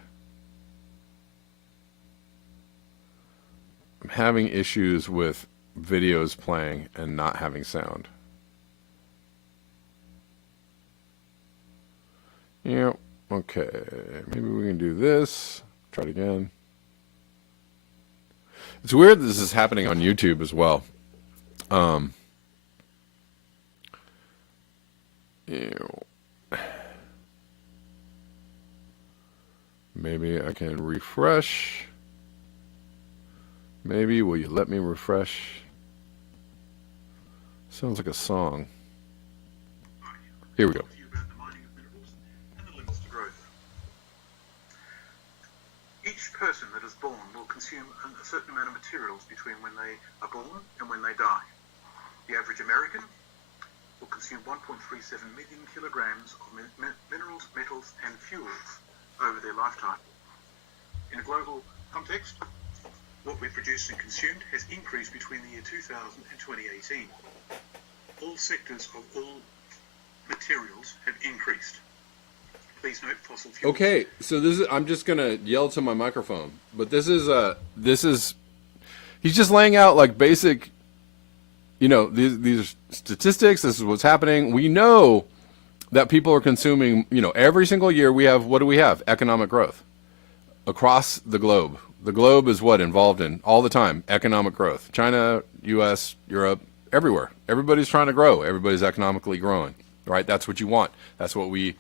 I'm having issues with videos playing and not having sound. Yeah, okay. Maybe we can do this. Try it again. It's weird that this is happening on YouTube as well. Maybe I can refresh. Maybe, will you let me refresh? Sounds like a song. Here we go. About the mining of minerals and the limits to growth. Each person that is born will consume a certain amount of materials between when they are born and when they die. The average American will consume 1.37 million kilograms of minerals, metals, and fuels over their lifetime. In a global context, what we've produced and consumed has increased between the year 2000 and 2018. All sectors of all materials have increased. Please note fossil fuels. Okay, so this is, I'm just gonna yell to my microphone, but this is, he's just laying out like basic, these statistics. This is what's happening. We know that people are consuming, every single year we have, what do we have? Economic growth across the globe. The globe is what involved in all the time, economic growth. China, US, Europe, everywhere. Everybody's trying to grow. Everybody's economically growing, right? That's what you want. That's what we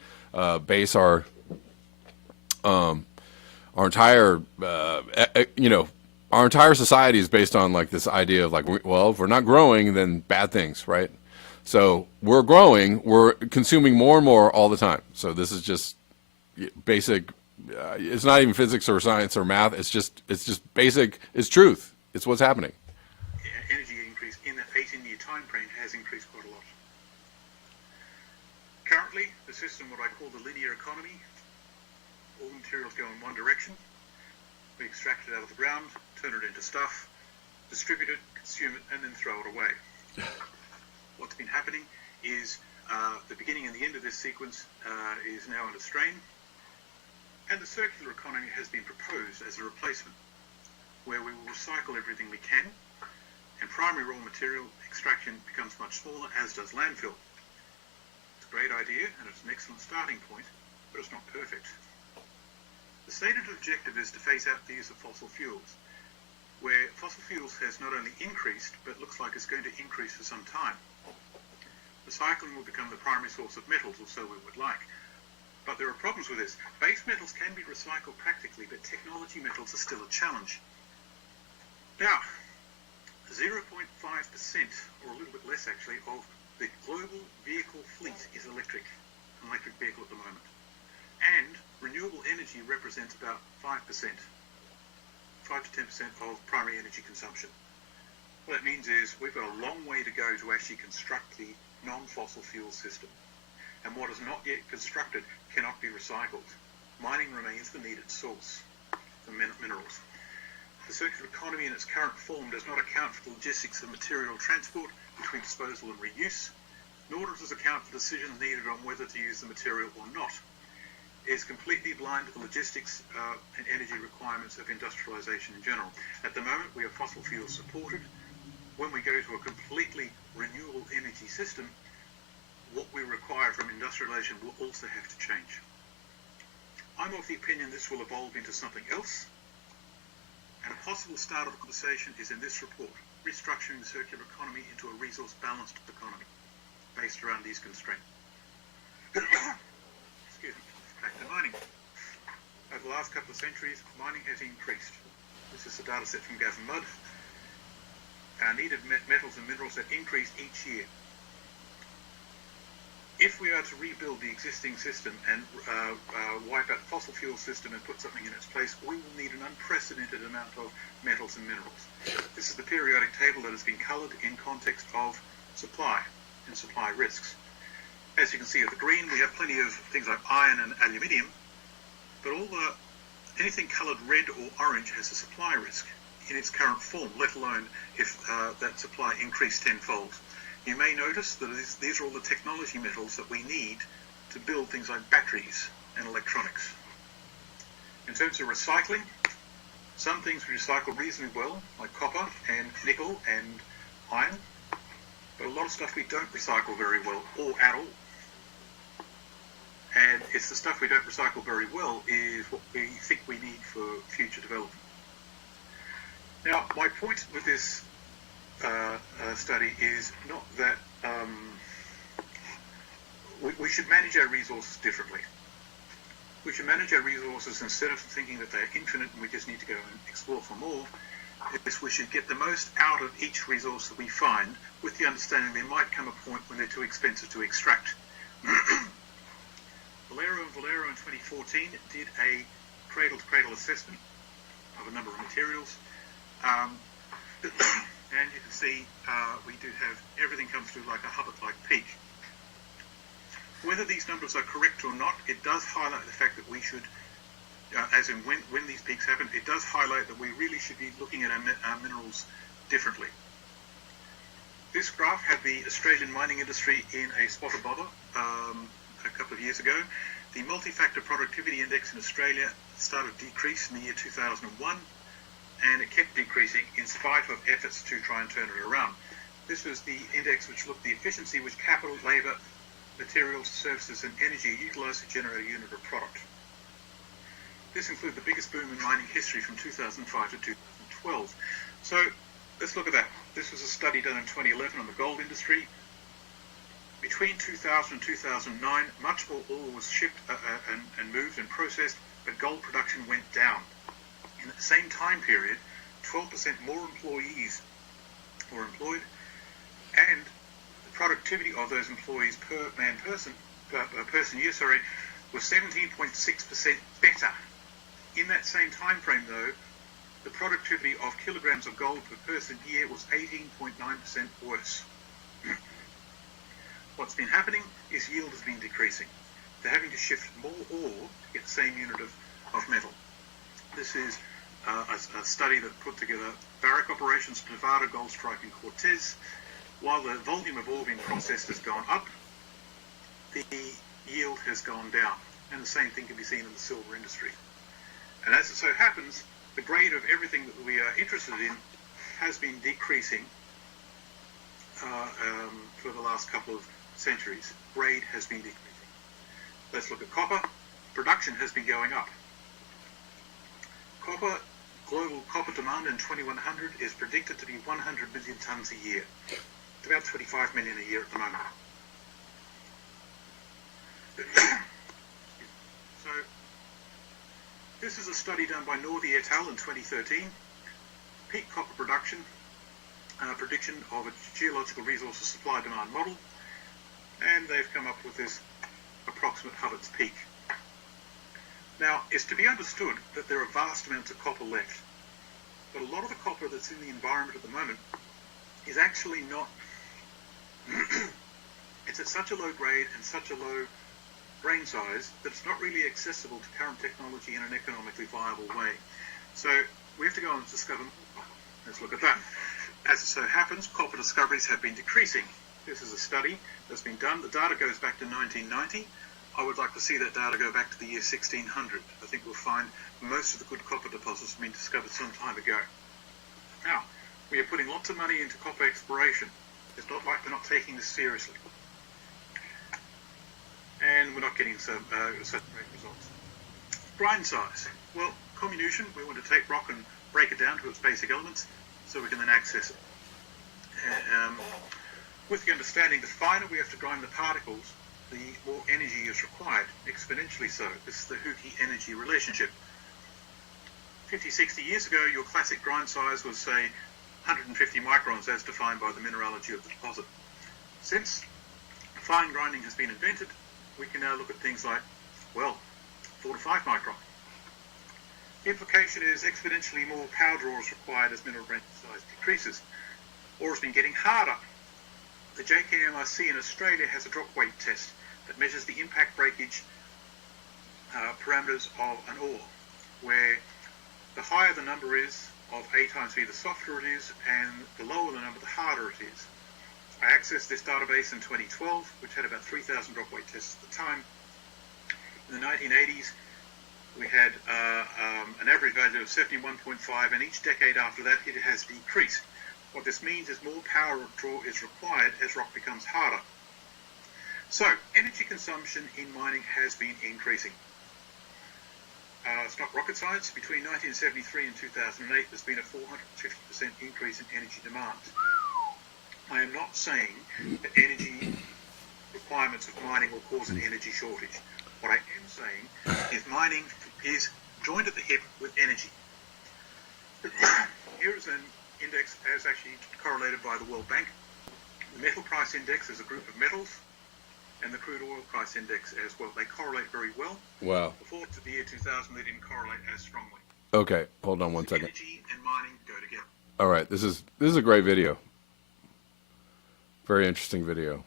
base our entire, our entire society is based on like this idea of like, well, if we're not growing, then bad things, right? So we're growing, we're consuming more and more all the time. So this is just basic. It's not even physics or science or math. It's just basic. It's truth. It's what's happening. Energy increase in that 18-year time frame has increased quite a lot. Currently, the system, what I call the linear economy, all materials go in one direction. We extract it out of the ground, turn it into stuff, distribute it, consume it, and then throw it away. What's been happening is the beginning and the end of this sequence is now under strain. And the circular economy has been proposed as a replacement, where we will recycle everything we can, and primary raw material extraction becomes much smaller, as does landfill. It's a great idea, and it's an excellent starting point, but it's not perfect. The stated objective is to phase out the use of fossil fuels, where fossil fuels has not only increased, but looks like it's going to increase for some time. Recycling will become the primary source of metals, or so we would like. But there are problems with this. Base metals can be recycled practically, but technology metals are still a challenge. Now, 0.5%, or a little bit less actually, of the global vehicle fleet is an electric vehicle at the moment. And renewable energy represents about 5% to 10% of primary energy consumption. What that means is we've got a long way to go to actually construct the non-fossil fuel system. And what is not yet constructed cannot be recycled. Mining remains the needed source for minerals. The circular economy in its current form does not account for the logistics of material transport between disposal and reuse, nor does it account for decisions needed on whether to use the material or not. It is completely blind to the logistics and energy requirements of industrialization in general. At the moment, we are fossil fuel supported. When we go to a completely renewable energy system, what we require from industrialization will also have to change. I'm of the opinion this will evolve into something else, and a possible start of the conversation is in this report, restructuring the circular economy into a resource-balanced economy based around these constraints. Excuse me. Back to mining. Over the last couple of centuries, mining has increased. This is a data set from Gas and Mud. Our needed metals and minerals have increased each year. If we are to rebuild the existing system and wipe out the fossil fuel system and put something in its place, we will need an unprecedented amount of metals and minerals. This is the periodic table that has been coloured in context of supply and supply risks. As you can see at the green, we have plenty of things like iron and aluminium, but anything coloured red or orange has a supply risk in its current form, let alone if that supply increased tenfold. You may notice that these are all the technology metals that we need to build things like batteries and electronics. In terms of recycling, some things we recycle reasonably well, like copper and nickel and iron, but a lot of stuff we don't recycle very well or at all. And it's the stuff we don't recycle very well is what we think we need for future development. Now, my point with this study is not that we should manage our resources differently. We should manage our resources instead of thinking that they're infinite and we just need to go and explore for more. We should get the most out of each resource that we find, with the understanding there might come a point when they're too expensive to extract. Valero in 2014 did a cradle-to-cradle assessment of a number of materials. And you can see we do have everything comes through like a Hubbard-like peak. Whether these numbers are correct or not, it does highlight the fact that we should, as in when these peaks happen, it does highlight that we really should be looking at our minerals differently. This graph had the Australian mining industry in a spot of bother a couple of years ago. The multi-factor productivity index in Australia started to decrease in the year 2001, and it kept decreasing in spite of efforts to try and turn it around. This was the index which looked at the efficiency which capital, labour, materials, services and energy are utilised to generate a unit of product. This included the biggest boom in mining history from 2005 to 2012. So let's look at that. This was a study done in 2011 on the gold industry. Between 2000 and 2009, much more ore was shipped and moved and processed, but gold production went down. In the same time period, 12% more employees were employed, and the productivity of those employees per person year, was 17.6% better. In that same time frame, though, the productivity of kilograms of gold per person year was 18.9% worse. What's been happening is yield has been decreasing. They're having to shift more ore to get the same unit of metal. This is a study that put together barrack operations, Nevada, Gold Strike and Cortez. While the volume of ore being processed has gone up, the yield has gone down. And the same thing can be seen in the silver industry. And as it so happens, the grade of everything that we are interested in has been decreasing for the last couple of centuries. Grade has been decreasing. Let's look at copper. Production has been going up. Global copper demand in 2100 is predicted to be 100 million tonnes a year. It's about 25 million a year at the moment. So, this is a study done by Northey et al. In 2013. Peak copper production, prediction of a geological resources supply-demand model, and they've come up with this approximate Hubbard's peak. Now, it's to be understood that there are vast amounts of copper left, but a lot of the copper that's in the environment at the moment is actually not, it's at such a low grade and such a low grain size that it's not really accessible to current technology in an economically viable way. So we have to go and discover more. Let's look at that. As it so happens, copper discoveries have been decreasing. This is a study that's been done. The data goes back to 1990. I would like to see that data go back to the year 1600. I think we'll find most of the good copper deposits have been discovered some time ago. Now, we are putting lots of money into copper exploration. It's not like we're not taking this seriously. And we're not getting such great results. Grind size. Well, comminution, we want to take rock and break it down to its basic elements so we can then access it. With the understanding, the finer we have to grind the particles, the more energy is required, exponentially so. This is the Hooke energy relationship. 50, 60 years ago, your classic grind size was, say, 150 microns as defined by the mineralogy of the deposit. Since fine grinding has been invented, we can now look at things like, well, 4 to 5 micron. The implication is exponentially more power draw is required as mineral branch size decreases. Ore has been getting harder. The JKMRC in Australia has a drop weight test that measures the impact breakage parameters of an ore, where the higher the number is of A times B, the softer it is, and the lower the number, the harder it is. I accessed this database in 2012, which had about 3,000 drop weight tests at the time. In the 1980s, we had an average value of 71.5, and each decade after that, it has decreased. What this means is more power draw is required as rock becomes harder. So, energy consumption in mining has been increasing. It's not rocket science. Between 1973 and 2008, there's been a 450% increase in energy demand. I am not saying that energy requirements of mining will cause an energy shortage. What I am saying is mining is joined at the hip with energy. Here is an index as actually correlated by the World Bank. The metal price index is a group of metals, and the crude oil price index as well. They correlate very well. Wow. Before to the year 2000, they didn't correlate as strongly. Okay, hold on one second. Energy and mining go together. All right, this is a great video. Very interesting video.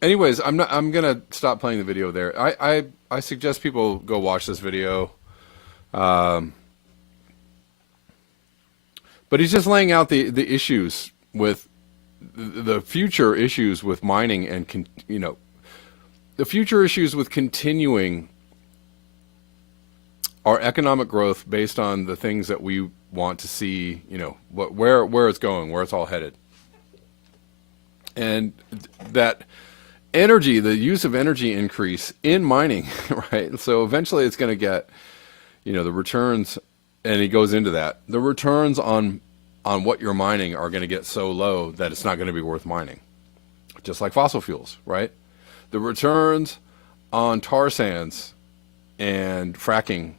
Anyways, I'm gonna stop playing the video there. I suggest people go watch this video. But he's just laying out the issues with the future issues with mining and the future issues with continuing our economic growth based on the things that we want to see, where it's going, where it's all headed. And that energy, the use of energy increase in mining, right? So eventually it's going to get, the returns, and he goes into that. The returns on what you're mining are going to get so low that it's not going to be worth mining. Just like fossil fuels, right? The returns on tar sands and fracking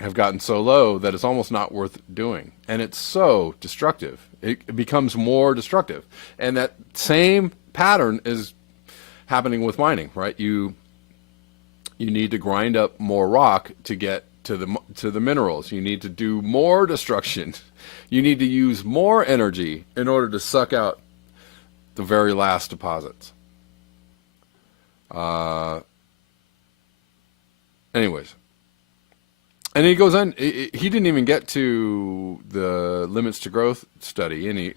have gotten so low that it's almost not worth doing. And it's so destructive. It becomes more destructive. And that same pattern is happening with mining, right? You need to grind up more rock to get to the minerals. You need to do more destruction. You need to use more energy in order to suck out the very last deposits. Anyways, and he goes on. He didn't even get to the limits to growth study, and he,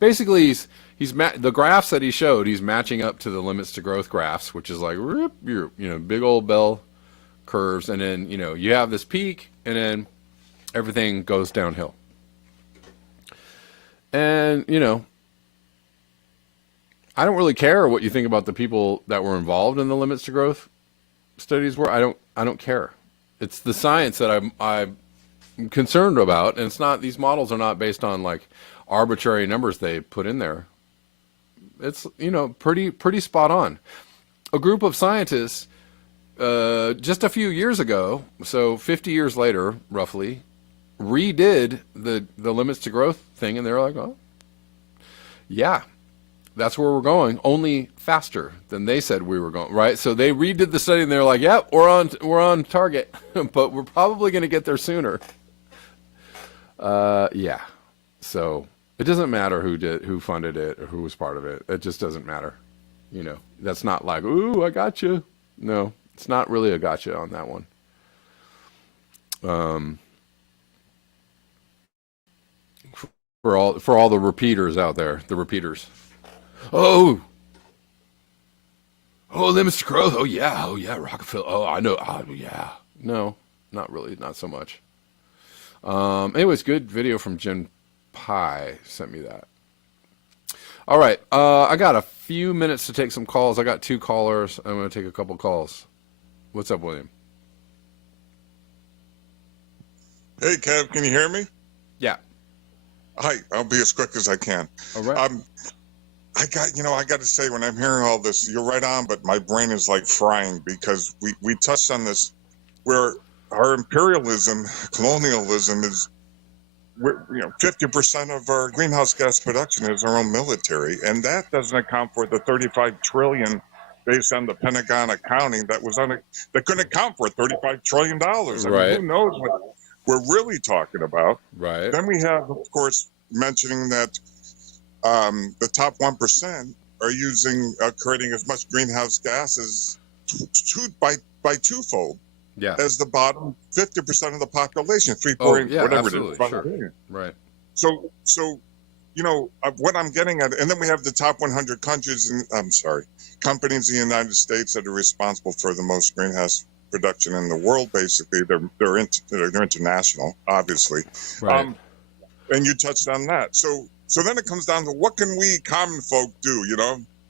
basically the graphs that he showed, he's matching up to the limits to growth graphs, which is like big old bell curves, and then you have this peak, and then everything goes downhill. And I don't really care what you think about the people that were involved in the limits to growth studies. I don't care. It's the science that I'm concerned about, and it's not. These models are not based on like arbitrary numbers they put in there. It's pretty spot on. A group of scientists just a few years ago, so 50 years later, roughly, redid the limits to growth thing, and they're like, oh, yeah, that's where we're going, only faster than they said we were going, right? So they redid the study, and they're like, yep, we're on target, but we're probably going to get there sooner. Yeah. So it doesn't matter who funded it or who was part of it. It just doesn't matter. That's not like, ooh, I got you. No, it's not really a gotcha on that one. Um, for all the repeaters out there, the repeaters. Oh, limits to growth. Oh yeah, Rockefeller. Oh, I know. Oh yeah. No, not really, not so much. Anyways, good video from Jen Pie sent me that. All right, I got a few minutes to take some calls. I got 2 callers. I'm going to take a couple calls. What's up, William? Hey, Kev, can you hear me? Yeah. Hi, I'll be as quick as I can. All right. I got to say, when I'm hearing all this, you're right on, but my brain is like frying because we touched on this where our imperialism, colonialism is, 50% of our greenhouse gas production is our own military, and that doesn't account for the 35 trillion based on the Pentagon accounting that couldn't account for $35 trillion. I Right. mean, who knows what we're really talking about? Right. Then we have, of course, mentioning that the top 1% are creating as much greenhouse gases by twofold Yeah. as the bottom 50% of the population, Oh, yeah, whatever absolutely. it is. Sure. Right. So what I'm getting at, and then we have the top 100 companies in the United States that are responsible for the most greenhouse production in the world. Basically, they're international, obviously. Right. And you touched on that. So then it comes down to what can we common folk do?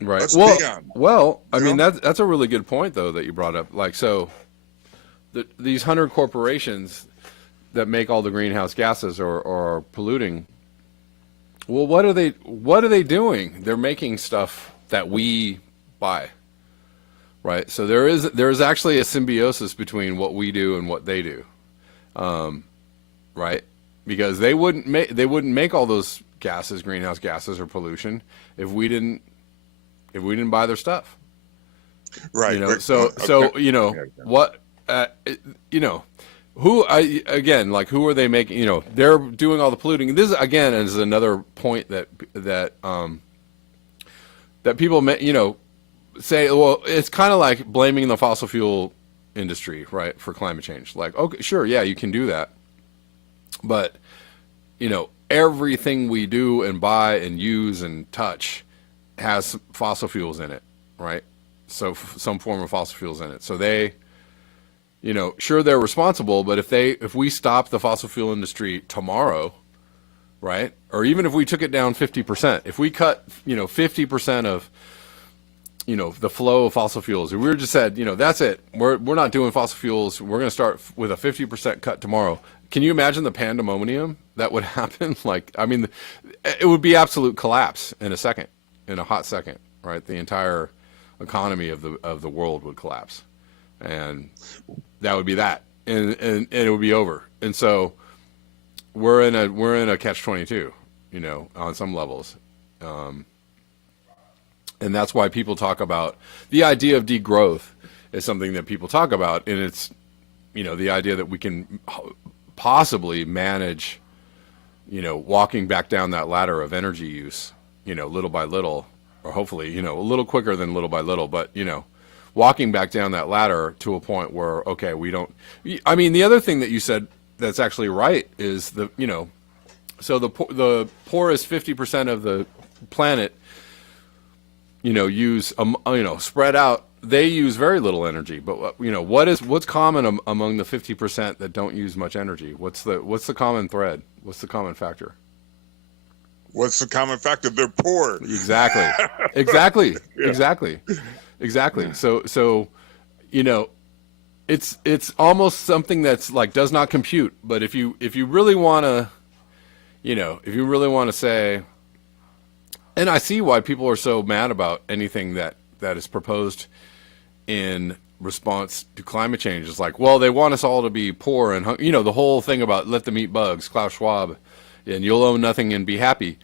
Right. Let's be honest. Well, I mean, know? that's a really good point though that you brought up. Like, so these 100 corporations that make all the greenhouse gases or are polluting. Well, what are they doing? They're making stuff that we buy. Right. So there is actually a symbiosis between what we do and what they do. Right? Because they wouldn't make all those gases, greenhouse gases or pollution if we didn't buy their stuff. Right. Okay. What who are they making, they're doing all the polluting. This again is another point that people say, well, it's kind of like blaming the fossil fuel industry, right, for climate change. Like, okay, sure, yeah, you can do that. But, everything we do and buy and use and touch has fossil fuels in it, right? So some form of fossil fuels in it. So they, sure, they're responsible, but if we stop the fossil fuel industry tomorrow, right? Or even if we took it down 50%, if we cut, 50% of, the flow of fossil fuels, if we were just said, that's it, we're not doing fossil fuels, we're going to start with a 50% cut tomorrow. Can you imagine the pandemonium that would happen? Like, I mean, it would be absolute collapse in a hot second, right? The entire economy of the world would collapse, and that would be that, and it would be over. And so we're in a catch-22, on some levels, and that's why people talk about the idea of degrowth is something that people talk about, and it's the idea that we can possibly manage, walking back down that ladder of energy use, little by little, or hopefully, a little quicker than little by little, but, walking back down that ladder to a point where, okay, we don't, I mean, the other thing that you said that's actually right is so the poorest 50% of the planet, use, spread out, they use very little energy, but what's common among the 50% that don't use much energy? What's the common thread? What's the common factor? What's the common factor? They're poor. Exactly. Exactly. So, it's almost something that's like does not compute. But if you really want to, say, and I see why people are so mad about anything that is proposed in response to climate change. It's like, well, they want us all to be poor and the whole thing about let them eat bugs, Klaus Schwab, and you'll own nothing and be happy.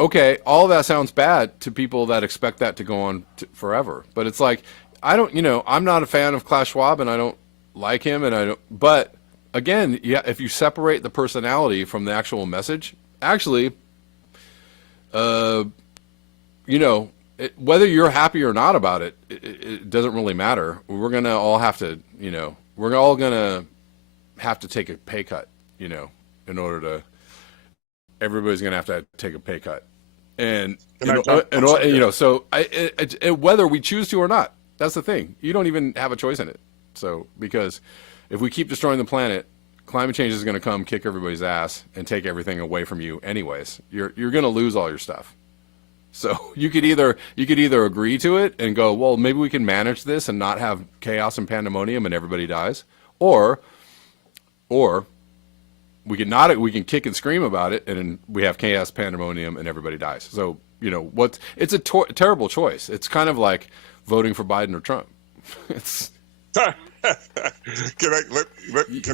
Okay, all that sounds bad to people that expect that to go on forever. But it's like, I'm not a fan of Klaus Schwab, and I don't like him, but again, yeah, if you separate the personality from the actual message, actually, whether you're happy or not about it, it doesn't really matter. We're going to all have to, we're all going to have to take a pay cut, in order to, everybody's going to have take a pay cut. And, so whether we choose to or not, that's the thing. You don't even have a choice in it. So, because if we keep destroying the planet, climate change is going to come kick everybody's ass and take everything away from you anyways. You're going to lose all your stuff. So you could either agree to it and go, well, maybe we can manage this and not have chaos and pandemonium and everybody dies, or we can kick and scream about it and we have chaos, pandemonium, and everybody dies. So it's a terrible choice. It's kind of like voting for Biden or Trump. It's Can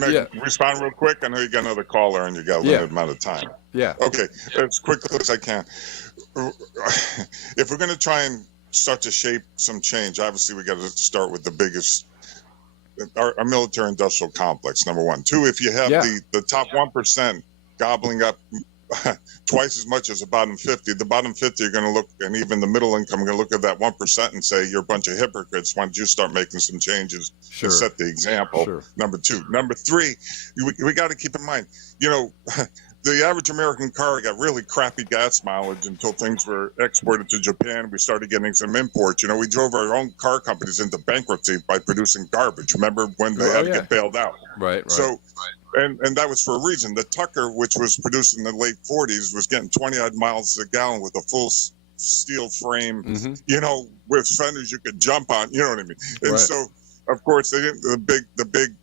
I respond real quick? I know you got another caller and you got a limited amount of time. Yeah. Okay, as quickly as I can. If we're going to try and start to shape some change, obviously we got to start with the biggest, our military industrial complex, number one. Two, if you have the top 1% gobbling up twice as much as the bottom 50 are going to look, and even the middle income are going to look at that 1% and say, you're a bunch of hypocrites. Why don't you start making some changes to set the example? Sure. Number two. Number three, we got to keep in mind, the average American car got really crappy gas mileage until things were exported to Japan. We started getting some imports. We drove our own car companies into bankruptcy by producing garbage. Remember when they had to get bailed out? Right. So, and that was for a reason. The Tucker, which was produced in the late 40s, was getting 20 odd miles a gallon with a full steel frame, with fenders you could jump on. You know what I mean? And so, of course, the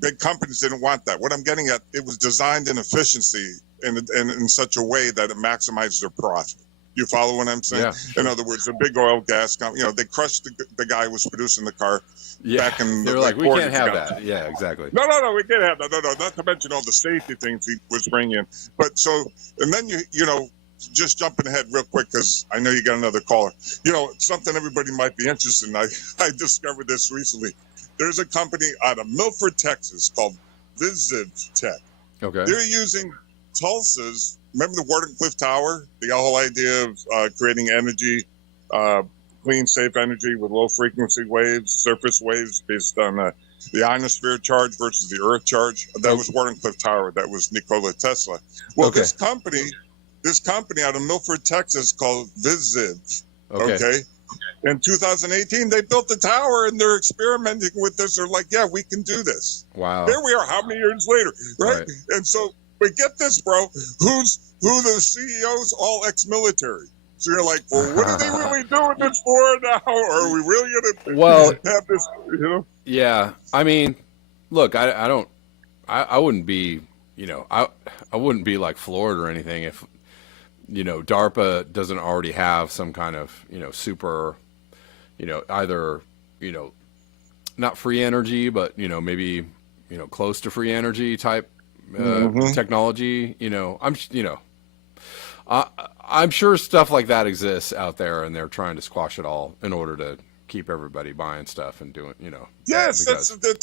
big companies didn't want that. What I'm getting at, it was designed in efficiency and in such a way that it maximized their profit. You follow what I'm saying? Yeah, sure. In other words, the big oil gas company, they crushed the guy who was producing the car back in the 40s. We can't have that. Yeah, exactly. No, we can't have that. No, not to mention all the safety things he was bringing in. But so, and then just jumping ahead real quick, because I know you got another caller. Something everybody might be interested in. I discovered this recently. There's a company out of Milford, Texas called Visiv Tech. Okay. They're using Tulsa's, remember the Wardenclyffe Tower? The whole idea of creating energy, clean, safe energy with low frequency waves, surface waves based on the ionosphere charge versus the earth charge. That was Wardenclyffe Tower. That was Nikola Tesla. Well, this company out of Milford, Texas called Visiv. Okay. In 2018, they built the tower and they're experimenting with this. They're like, yeah, we can do this. Wow. There we are. How many years later? Right. And so, but get this, bro. Who the CEOs? All ex-military. So you're like, well, what are they really doing this for now? Or are we really going to have this, Yeah. I mean, look, I wouldn't be, I wouldn't be like floored or anything if, DARPA doesn't already have some kind of, super, either, not free energy, but, maybe, close to free energy type technology. I'm sure stuff like that exists out there, and they're trying to squash it all in order to keep everybody buying stuff and doing, Yes,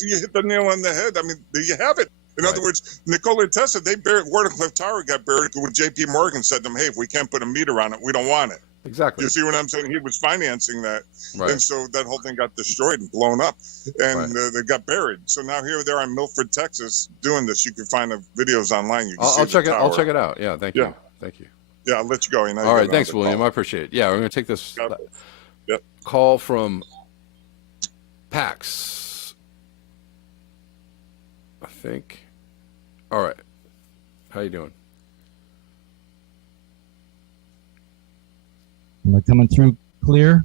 you hit the nail on the head. I mean, there you have it. In other words, Nikola Tesla, Wardenclyffe Tower got buried when J.P. Morgan said to them, hey, if we can't put a meter on it, we don't want it. Exactly. You see what I'm saying? He was financing that. Right. And so that whole thing got destroyed and blown up. And they got buried. So now here they're in Milford, Texas, doing this. You can find the videos online. You can I'll check it out. Yeah, thank you. Thank you. Yeah, I'll let you go. All right, thanks, William. I appreciate it. Yeah, we're going to take this call from Pax, I think. All right. How you doing? Am I coming through clear?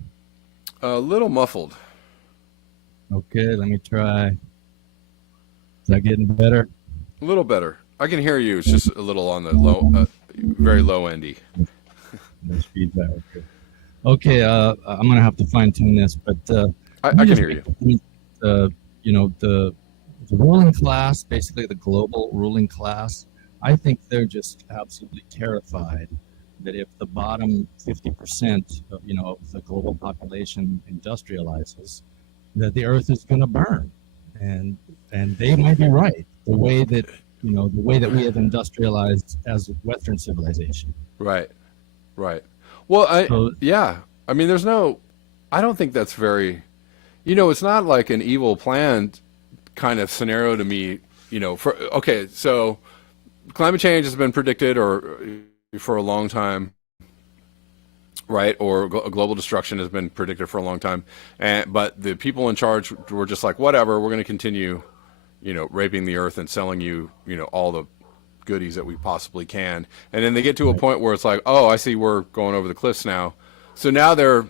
A little muffled. Okay, let me try. Is that getting better? A little better. I can hear you. It's just a little on the low, very low endy. There's feedback. Okay, I'm going to have to fine tune this, but I can hear you. The ruling class, basically the global ruling class, I think they're just absolutely terrified that if the bottom 50% of the global population industrializes, that the earth is going to burn, and they might be right. The way that we have industrialized as Western civilization. Right. Well, I mean, I don't think that's very, it's not like an evil plan kind of scenario to me so climate change has been predicted or for a long time, right? Or global destruction has been predicted for a long time, but the people in charge were just like, whatever, we're going to continue, raping the earth and selling you, all the goodies that we possibly can. And then they get to a point where it's like, oh, I see we're going over the cliffs now. So now they're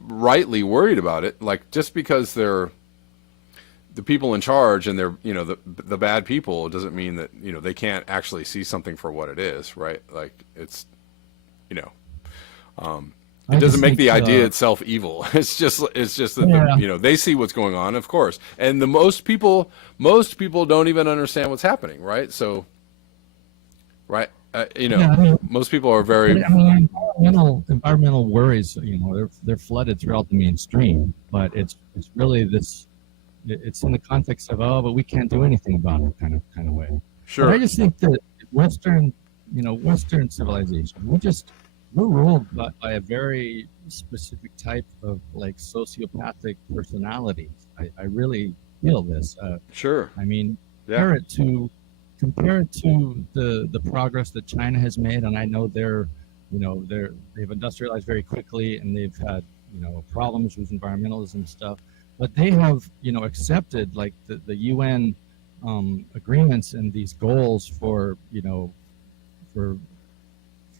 rightly worried about it. Like, just because they're the people in charge and they're, the bad people, doesn't mean that, they can't actually see something for what it is, right? Like, it's, it doesn't make the idea itself evil. It's just that, they see what's going on, of course. And most people don't even understand what's happening, right? So, right. Most people are very. Environmental worries. They're flooded throughout the mainstream, but it's really this. It's in the context of, oh, but we can't do anything about it, kind of way. Sure. But I just think that Western civilization, we're ruled by a very specific type of like sociopathic personalities. I really feel this. Sure. I mean, compare it to the progress that China has made, and I know they've industrialized very quickly, and they've had problems with environmentalism and stuff, but they have accepted like the UN agreements and these goals for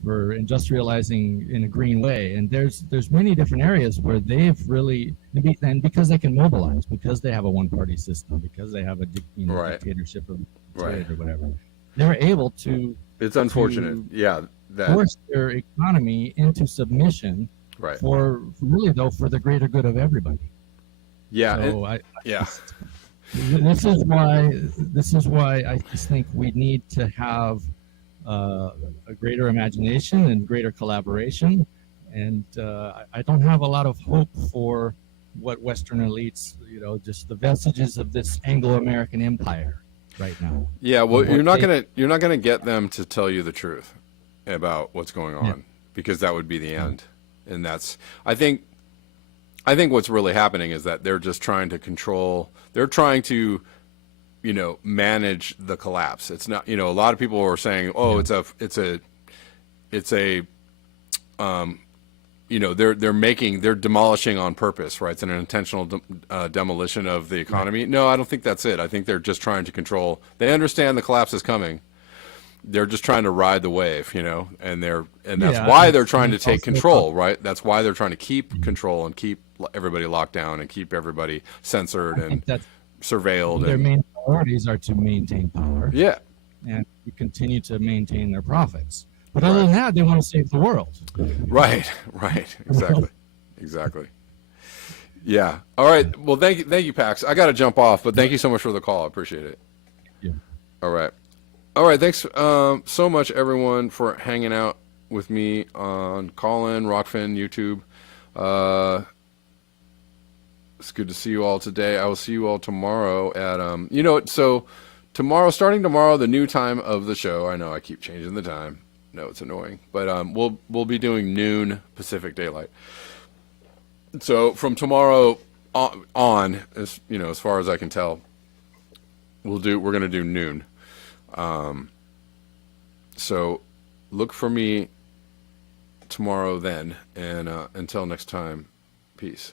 industrializing in a green way. And there's many different areas where they've really, and because they can mobilize, because they have a one-party system, because they have a dictatorship of trade or whatever, they're able to. It's unfortunate, force their economy into submission, right? For the greater good of everybody. Yeah. So This is why I just think we need to have a greater imagination and greater collaboration, and I don't have a lot of hope for what Western elites, just the vestiges of this Anglo-American empire right now. Yeah, well, you're not gonna get them to tell you the truth about what's going on, because that would be the end, and that's I think what's really happening is that they're just trying to control. They're trying to manage the collapse. It's not, a lot of people are saying, oh, they're demolishing on purpose, right? It's an intentional demolition of the economy. No, I don't think that's it. I think they're just trying to control. They understand the collapse is coming. They're just trying to ride the wave, and that's why they're trying to take control, right? That's why they're trying to keep control and keep everybody locked down and keep everybody censored and surveilled. Their main priorities are to maintain power. Yeah. And continue to maintain their profits. But other than that, they want to save the world. Right. Exactly. Yeah. All right. Well, thank you, Pax. I got to jump off, but thank you so much for the call. I appreciate it. Yeah. All right. Thanks so much, everyone, for hanging out with me on Callin, Rockfin, YouTube. It's good to see you all today. I will see you all tomorrow at starting tomorrow, the new time of the show. I know I keep changing the time. No, it's annoying, but we'll be doing noon Pacific Daylight. So from tomorrow on, as far as I can tell, we're gonna do noon. So look for me tomorrow then, and until next time, peace.